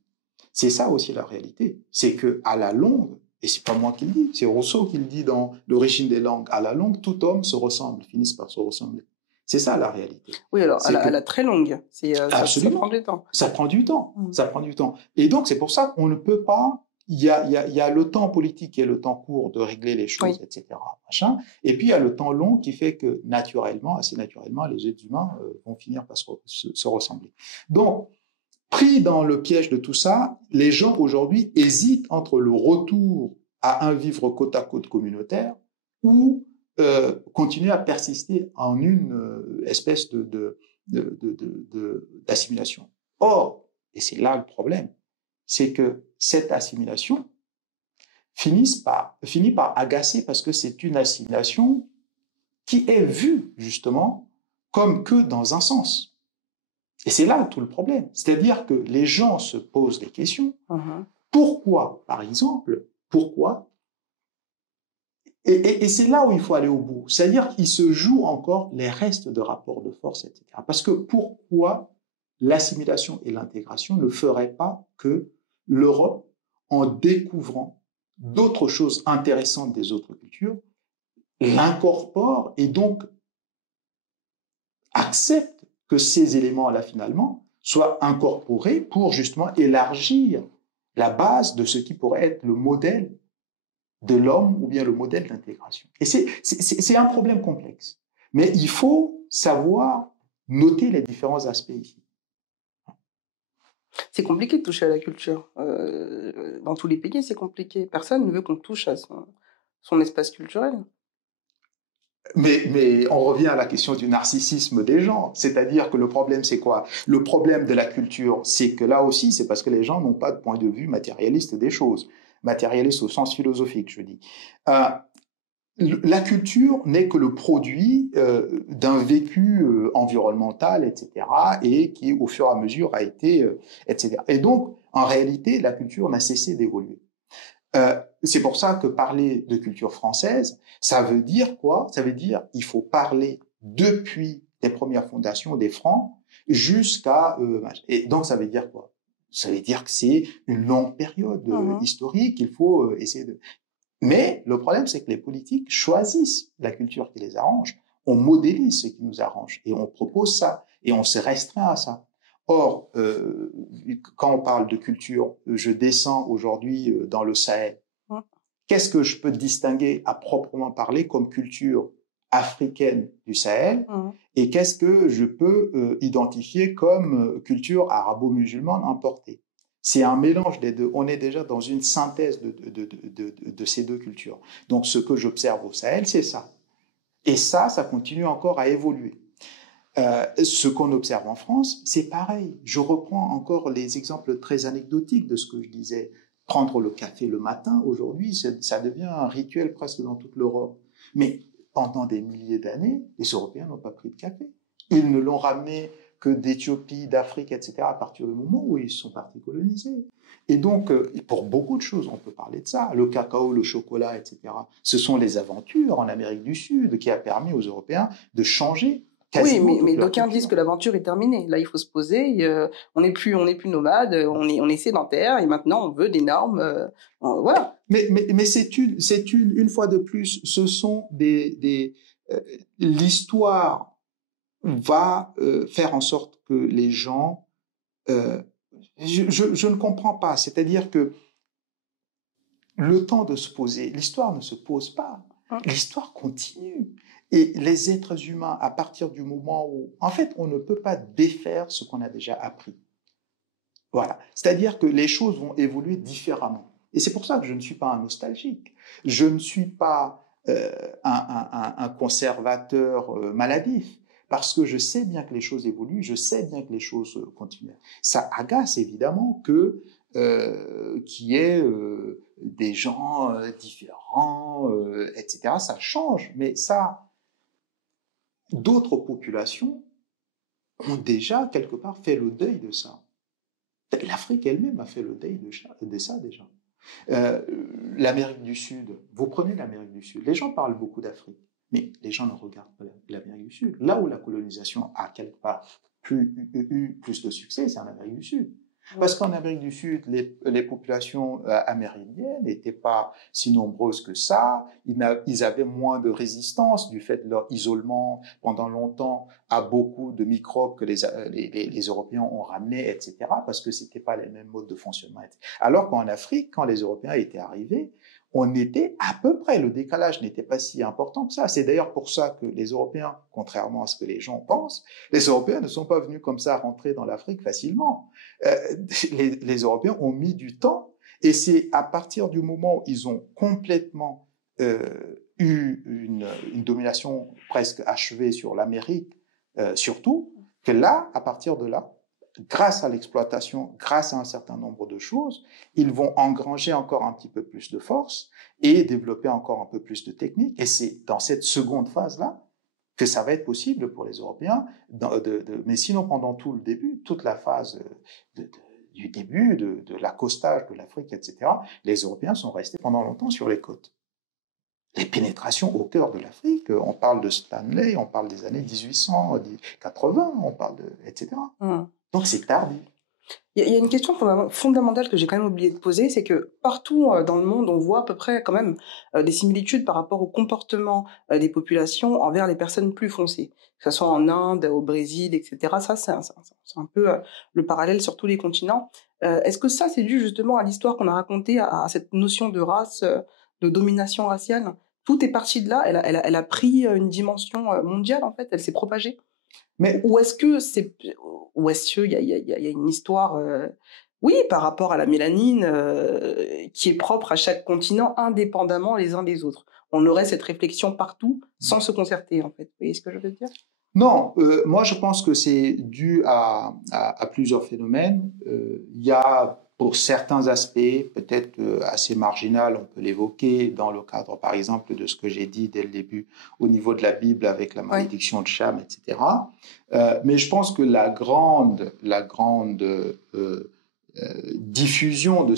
C'est ça aussi la réalité. C'est que à la longue, et c'est pas moi qui le dis, c'est Rousseau qui le dit dans L'origine des langues, à la longue, tout homme se ressemble, finissent par se ressembler. C'est ça la réalité. Oui, alors à la très longue, ça prend du temps. Ça prend du temps. Ça prend du temps. Et donc c'est pour ça qu'on ne peut pas il y a le temps politique qui est le temps court de régler les choses, Oui. etc. Machin. Et puis il y a le temps long qui fait que naturellement, assez naturellement, les êtres humains vont finir par se ressembler. Donc, pris dans le piège de tout ça, les gens aujourd'hui hésitent entre le retour à un vivre côte à côte communautaire ou continuer à persister en une espèce d'assimilation. Or, et c'est là le problème, c'est que cette assimilation finit par agacer parce que c'est une assimilation qui est vue justement comme que dans un sens. Et c'est là tout le problème. C'est-à-dire que les gens se posent des questions. Pourquoi, par exemple, pourquoi et c'est là où il faut aller au bout. C'est-à-dire qu'il se joue encore les restes de rapports de force, etc. Parce que pourquoi l'assimilation et l'intégration ne feraient pas que l'Europe, en découvrant d'autres choses intéressantes des autres cultures, l'incorpore et donc accepte que ces éléments-là, finalement, soient incorporés pour justement élargir la base de ce qui pourrait être le modèle de l'homme ou bien le modèle d'intégration. Et c'est un problème complexe. Mais il faut savoir noter les différents aspects ici. C'est compliqué de toucher à la culture. Dans tous les pays, c'est compliqué. Personne ne veut qu'on touche à son espace culturel. Mais on revient à la question du narcissisme des gens. C'est-à-dire que le problème, c'est quoi? Le problème de la culture, c'est que là aussi, c'est parce que les gens n'ont pas de point de vue matérialiste des choses. Matérialiste au sens philosophique, je dis. La culture n'est que le produit d'un vécu environnemental, etc., et qui, au fur et à mesure, a été, etc. Et donc, en réalité, la culture n'a cessé d'évoluer. C'est pour ça que parler de culture française, ça veut dire quoi? Ça veut dire il faut parler depuis les premières fondations des Francs jusqu'à... et donc, ça veut dire quoi? Ça veut dire que c'est une longue période historique, il faut essayer de... Mais le problème, c'est que les politiques choisissent la culture qui les arrange, on modélise ce qui nous arrange et on propose ça et on se restreint à ça. Or, quand on parle de culture, je descends aujourd'hui dans le Sahel. Qu'est-ce que je peux distinguer à proprement parler comme culture africaine du Sahel et qu'est-ce que je peux identifier comme culture arabo-musulmane importée? C'est un mélange des deux. On est déjà dans une synthèse de ces deux cultures. Donc, ce que j'observe au Sahel, c'est ça. Et ça continue encore à évoluer. Ce qu'on observe en France, c'est pareil. Je reprends encore les exemples très anecdotiques de ce que je disais. Prendre le café le matin, aujourd'hui, ça devient un rituel presque dans toute l'Europe. Mais pendant des milliers d'années, les Européens n'ont pas pris de café. Ils ne l'ont ramené que d'Éthiopie, d'Afrique, etc., à partir du moment où ils sont partis coloniser. Et donc, pour beaucoup de choses, on peut parler de ça. Le cacao, le chocolat, etc. Ce sont les aventures en Amérique du Sud qui a permis aux Européens de changer. Oui, mais d'aucuns disent que l'aventure est terminée. Là, il faut se poser. On n'est plus nomade, on est sédentaire et maintenant on veut des normes. Voilà. Mais c'est une fois de plus, ce sont l'histoire va faire en sorte que les gens, je ne comprends pas. C'est-à-dire que le temps de se poser, l'histoire ne se pose pas. L'histoire continue. Et les êtres humains, à partir du moment où, en fait, on ne peut pas défaire ce qu'on a déjà appris. Voilà. C'est-à-dire que les choses vont évoluer différemment. Et c'est pour ça que je ne suis pas un nostalgique. Je ne suis pas un conservateur maladif. Parce que je sais bien que les choses évoluent, je sais bien que les choses continuent. Ça agace évidemment qu'il y ait des gens différents, etc. Ça change, mais ça, d'autres populations ont déjà quelque part fait le deuil de ça. L'Afrique elle-même a fait le deuil de ça déjà. L'Amérique du Sud, vous prenez l'Amérique du Sud, les gens parlent beaucoup d'Afrique, mais les gens ne regardent pas l'Amérique du Sud. Là où la colonisation a quelque part eu plus de succès, c'est en Amérique du Sud. Parce qu'en Amérique du Sud, les populations amérindiennes n'étaient pas si nombreuses que ça. Ils avaient moins de résistance du fait de leur isolement pendant longtemps à beaucoup de microbes que les Européens ont ramenés, etc. Parce que c'était pas les mêmes modes de fonctionnement. Alors qu'en Afrique, quand les Européens étaient arrivés, on était à peu près, le décalage n'était pas si important que ça. C'est d'ailleurs pour ça que les Européens, contrairement à ce que les gens pensent, les Européens ne sont pas venus comme ça rentrer dans l'Afrique facilement. Les Européens ont mis du temps, et c'est à partir du moment où ils ont complètement eu une domination presque achevée sur l'Amérique, surtout, que là, à partir de là, grâce à l'exploitation, grâce à un certain nombre de choses, ils vont engranger encore un petit peu plus de force et développer encore un peu plus de technique. Et c'est dans cette seconde phase-là que ça va être possible pour les Européens. Mais sinon, pendant tout le début, toute la phase du début, de l'accostage de l'Afrique, etc., les Européens sont restés pendant longtemps sur les côtes. Les pénétrations au cœur de l'Afrique, on parle de Stanley, on parle des années 1880, on parle etc. Donc c'est tardif. Il y a une question fondamentale que j'ai quand même oublié de poser, c'est que partout dans le monde, on voit à peu près quand même des similitudes par rapport au comportement des populations envers les personnes plus foncées, que ce soit en Inde, au Brésil, etc. Ça, c'est un peu le parallèle sur tous les continents. Est-ce que ça, c'est dû justement à l'histoire qu'on a racontée, à cette notion de race, de domination raciale? Tout est parti de là, elle a pris une dimension mondiale, en fait, elle s'est propagée. Mais ou est-ce qu'il y a une histoire, oui, par rapport à la mélanine, qui est propre à chaque continent, indépendamment les uns des autres. On aurait cette réflexion partout, sans se concerter, en fait. Vous voyez ce que je veux dire? Non, moi je pense que c'est dû à plusieurs phénomènes. Il y a pour certains aspects, peut-être assez marginal, on peut l'évoquer dans le cadre, par exemple, de ce que j'ai dit dès le début au niveau de la Bible avec la malédiction de Cham, etc. Mais je pense que la grande diffusion de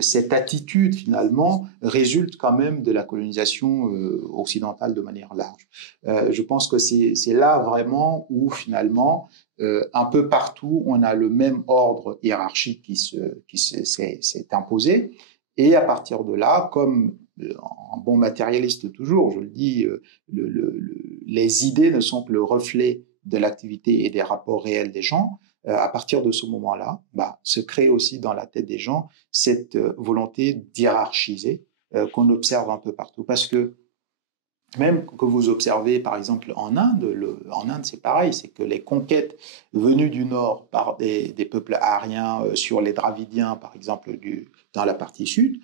cette attitude, finalement, résulte quand même de la colonisation occidentale de manière large. Je pense que c'est là vraiment où, finalement, un peu partout, on a le même ordre hiérarchique qui s'est imposé. Et à partir de là, comme en bon matérialiste toujours, je le dis, les idées ne sont que le reflet de l'activité et des rapports réels des gens. À partir de ce moment-là, se crée aussi dans la tête des gens cette volonté d'hiérarchiser qu'on observe un peu partout. Parce que même que vous observez, par exemple, en Inde, c'est pareil, c'est que les conquêtes venues du Nord par des peuples aryens sur les Dravidiens, par exemple, dans la partie sud,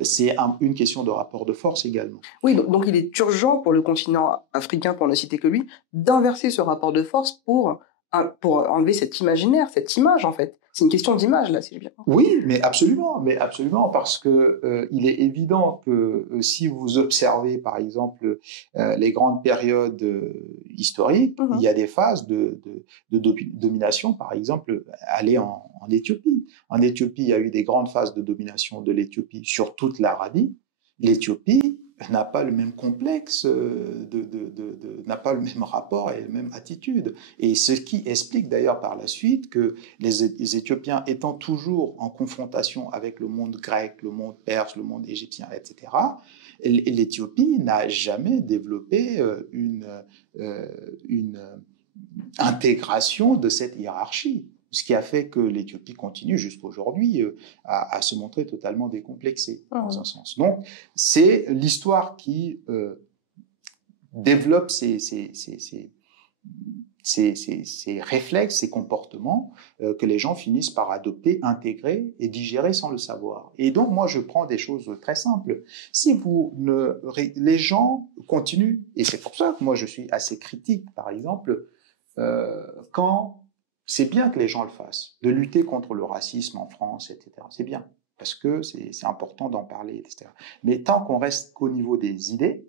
c'est une question de rapport de force également. Oui, donc il est urgent pour le continent africain, pour ne citer que lui, d'inverser ce rapport de force pour enlever cet imaginaire, cette image, en fait. C'est une question d'image, là, si j'ai bien compris. Oui, mais absolument, parce que il est évident que si vous observez, par exemple, les grandes périodes historiques, il y a des phases de domination, par exemple, aller en Éthiopie. En Éthiopie, il y a eu des grandes phases de domination de l'Éthiopie sur toute l'Arabie. L'Éthiopie n'a pas le même complexe, n'a pas le même rapport et la même attitude. Et ce qui explique d'ailleurs par la suite que les Éthiopiens étant toujours en confrontation avec le monde grec, le monde perse, le monde égyptien, etc., l'Éthiopie n'a jamais développé une intégration de cette hiérarchie. Ce qui a fait que l'Éthiopie continue jusqu'à aujourd'hui à se montrer totalement décomplexée, dans un sens. Donc, c'est l'histoire qui développe ces réflexes, ces comportements que les gens finissent par adopter, intégrer et digérer sans le savoir. Et donc, moi, je prends des choses très simples. Si les gens continuent, et c'est pour ça que moi, je suis assez critique, par exemple, quand c'est bien que les gens le fassent, de lutter contre le racisme en France, etc. C'est bien, parce que c'est important d'en parler, etc. Mais tant qu'on reste qu'au niveau des idées,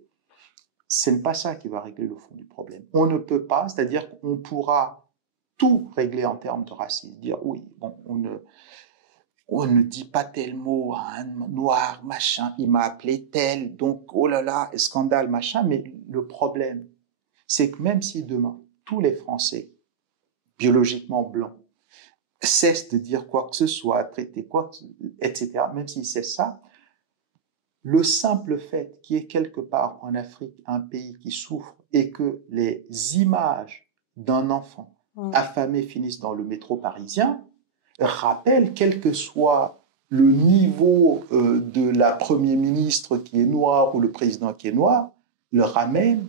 ce n'est pas ça qui va régler le fond du problème. On ne peut pas, c'est-à-dire qu'on pourra tout régler en termes de racisme, dire oui, bon, on ne dit pas tel mot à un noir, machin, il m'a appelé tel, donc oh là là, scandale, machin, mais le problème, c'est que même si demain, tous les Français biologiquement blancs cesse de dire quoi que ce soit, traiter quoi, etc., même s'il cesse ça, le simple fait qu'il y ait quelque part en Afrique un pays qui souffre et que les images d'un enfant affamé finissent dans le métro parisien rappellent, quel que soit le niveau de la Premier ministre qui est noire ou le président qui est noir, le ramène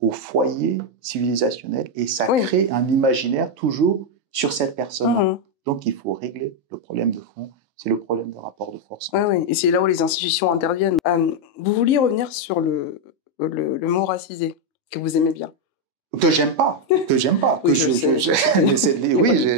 au foyer civilisationnel et ça crée un imaginaire toujours sur cette personne. Donc il faut régler le problème de fond. C'est le problème de rapport de force. Oui, et c'est là où les institutions interviennent. Vous vouliez revenir sur le mot racisé, que vous aimez bien. Que j'aime pas. Oui,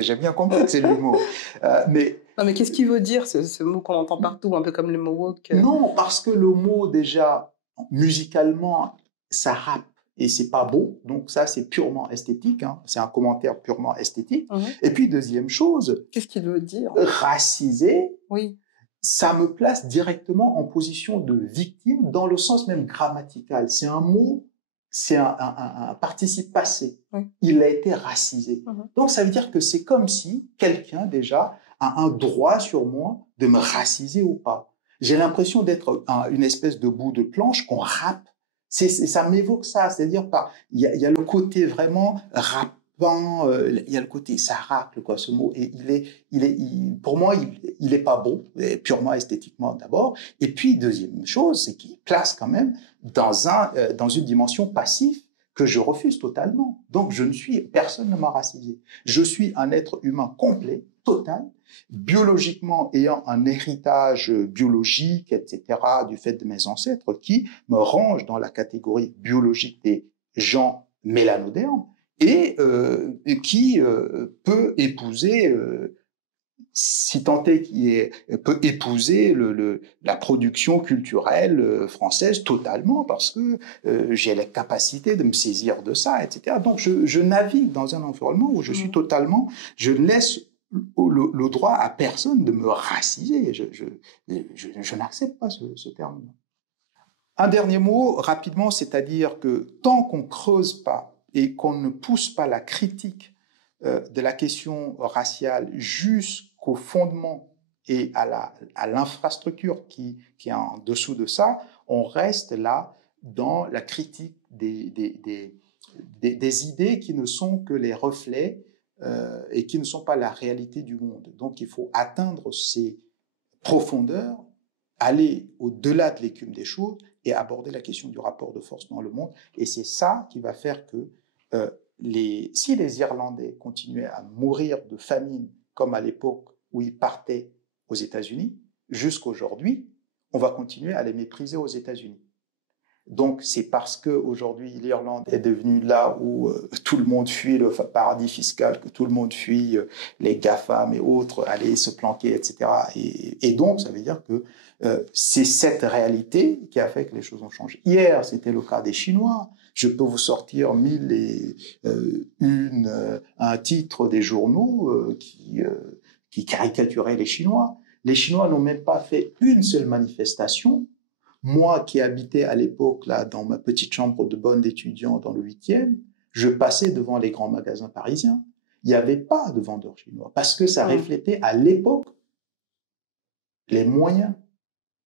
j'ai bien compris que c'est l'humour. Non, mais qu'est-ce qu'il veut dire, ce mot qu'on entend partout, un peu comme le mot woke? Non, parce que le mot, déjà, musicalement, ça rappe. Et c'est pas beau, donc ça c'est purement esthétique, hein. C'est un commentaire purement esthétique. Et puis deuxième chose, qu'est-ce qu'il veut dire? Racisé, oui. Ça me place directement en position de victime dans le sens même grammatical. C'est un mot, c'est un participe passé. Il a été racisé. Donc ça veut dire que c'est comme si quelqu'un déjà a un droit sur moi de me raciser ou pas. J'ai l'impression d'être une espèce de bout de planche qu'on râpe. Ça m'évoque ça, c'est-à-dire il y a le côté vraiment rappant, il y a le côté ça racle quoi ce mot et pour moi il est pas beau, purement esthétiquement d'abord, et puis deuxième chose c'est qu'il place quand même dans une dimension passive que je refuse totalement. Donc personne ne m'a racisé. Je suis un être humain complet, total, biologiquement ayant un héritage biologique, etc., du fait de mes ancêtres, qui me range dans la catégorie biologique des gens mélanodermes et qui peut épouser, si tant est peut épouser la production culturelle française totalement, parce que j'ai la capacité de me saisir de ça, etc. Donc je navigue dans un environnement où je suis totalement, je ne laisse le droit à personne de me raciser. Je n'accepte pas ce terme. Un dernier mot, rapidement, c'est-à-dire que tant qu'on ne creuse pas et qu'on ne pousse pas la critique de la question raciale jusqu'au fondement et à l'infrastructure qui est en dessous de ça, on reste là dans la critique des idées qui ne sont que les reflets et qui ne sont pas la réalité du monde. Donc il faut atteindre ces profondeurs, aller au-delà de l'écume des choses et aborder la question du rapport de force dans le monde. Et c'est ça qui va faire que si les Irlandais continuaient à mourir de famine comme à l'époque où ils partaient aux États-Unis, jusqu'aujourd'hui, on va continuer à les mépriser aux États-Unis. Donc, c'est parce qu'aujourd'hui, l'Irlande est devenue là où tout le monde fuit le paradis fiscal, que tout le monde fuit les GAFAM et autres, aller se planquer, etc. Et donc, ça veut dire que c'est cette réalité qui a fait que les choses ont changé. Hier, c'était le cas des Chinois. Je peux vous sortir un titre des journaux qui caricaturaient les Chinois. Les Chinois n'ont même pas fait une seule manifestation. Moi qui habitais à l'époque là dans ma petite chambre de bonne d'étudiant dans le 8e, je passais devant les grands magasins parisiens. Il n'y avait pas de vendeurs chinois parce que ça reflétait à l'époque les moyens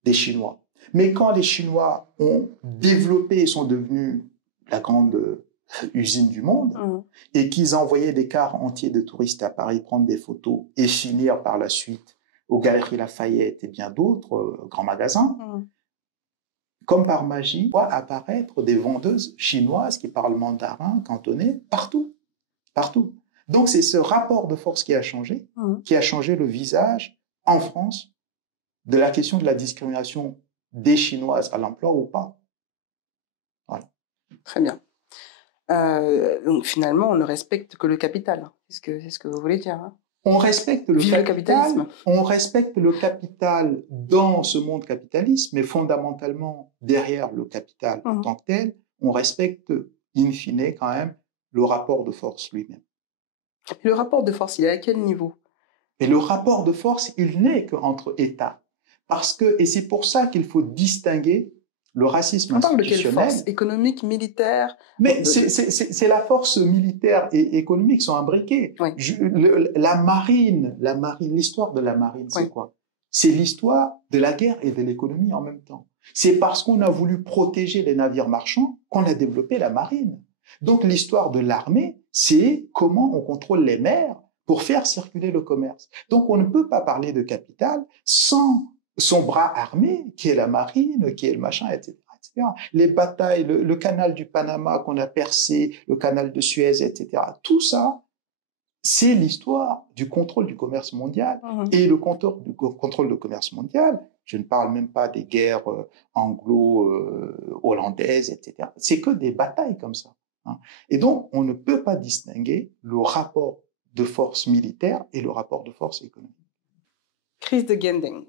des Chinois. Mais quand les Chinois ont développé et sont devenus la grande usine du monde et qu'ils envoyaient des cars entiers de touristes à Paris prendre des photos et finir par la suite aux Galeries Lafayette et bien d'autres grands magasins, comme par magie, voit apparaître des vendeuses chinoises qui parlent mandarin, cantonais, partout. Partout. Donc, c'est ce rapport de force qui a changé le visage en France de la question de la discrimination des Chinoises à l'emploi ou pas. Voilà. Très bien. Donc, finalement, on ne respecte que le capital. C'est ce que vous voulez dire, hein? On respecte le capitalisme. On respecte le capital dans ce monde capitaliste, mais fondamentalement, derrière le capital en tant que tel, on respecte, in fine, quand même, le rapport de force lui-même. Le rapport de force, il est à quel niveau? Et le rapport de force, il n'est qu'entre États. Et c'est pour ça qu'il faut distinguer le racisme On parle de quelle institutionnel... force économique, militaire? Mais c'est la force militaire et économique sont imbriquées. Oui. La marine, l'histoire de la marine, c'est quoi? C'est l'histoire de la guerre et de l'économie en même temps. C'est parce qu'on a voulu protéger les navires marchands qu'on a développé la marine. Donc l'histoire de l'armée, c'est comment on contrôle les mers pour faire circuler le commerce. Donc on ne peut pas parler de capital sans son bras armé, qui est la marine, qui est le machin, etc. Les batailles, le canal du Panama qu'on a percé, le canal de Suez, etc. Tout ça, c'est l'histoire du contrôle du commerce mondial. Et le contrôle du commerce mondial, je ne parle même pas des guerres anglo-hollandaises, etc. C'est que des batailles comme ça. Et donc, on ne peut pas distinguer le rapport de force militaire et le rapport de force économique. Chris de Gending,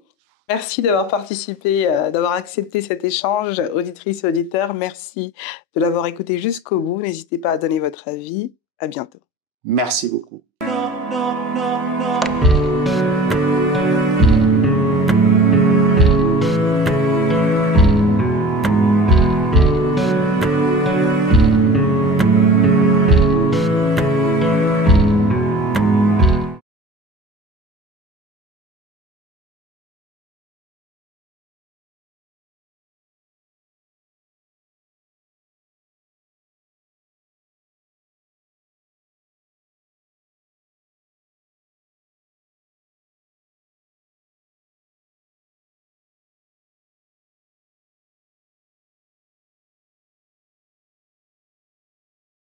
merci d'avoir participé, d'avoir accepté cet échange. Auditrices et auditeurs, merci de l'avoir écouté jusqu'au bout. N'hésitez pas à donner votre avis. À bientôt. Merci beaucoup.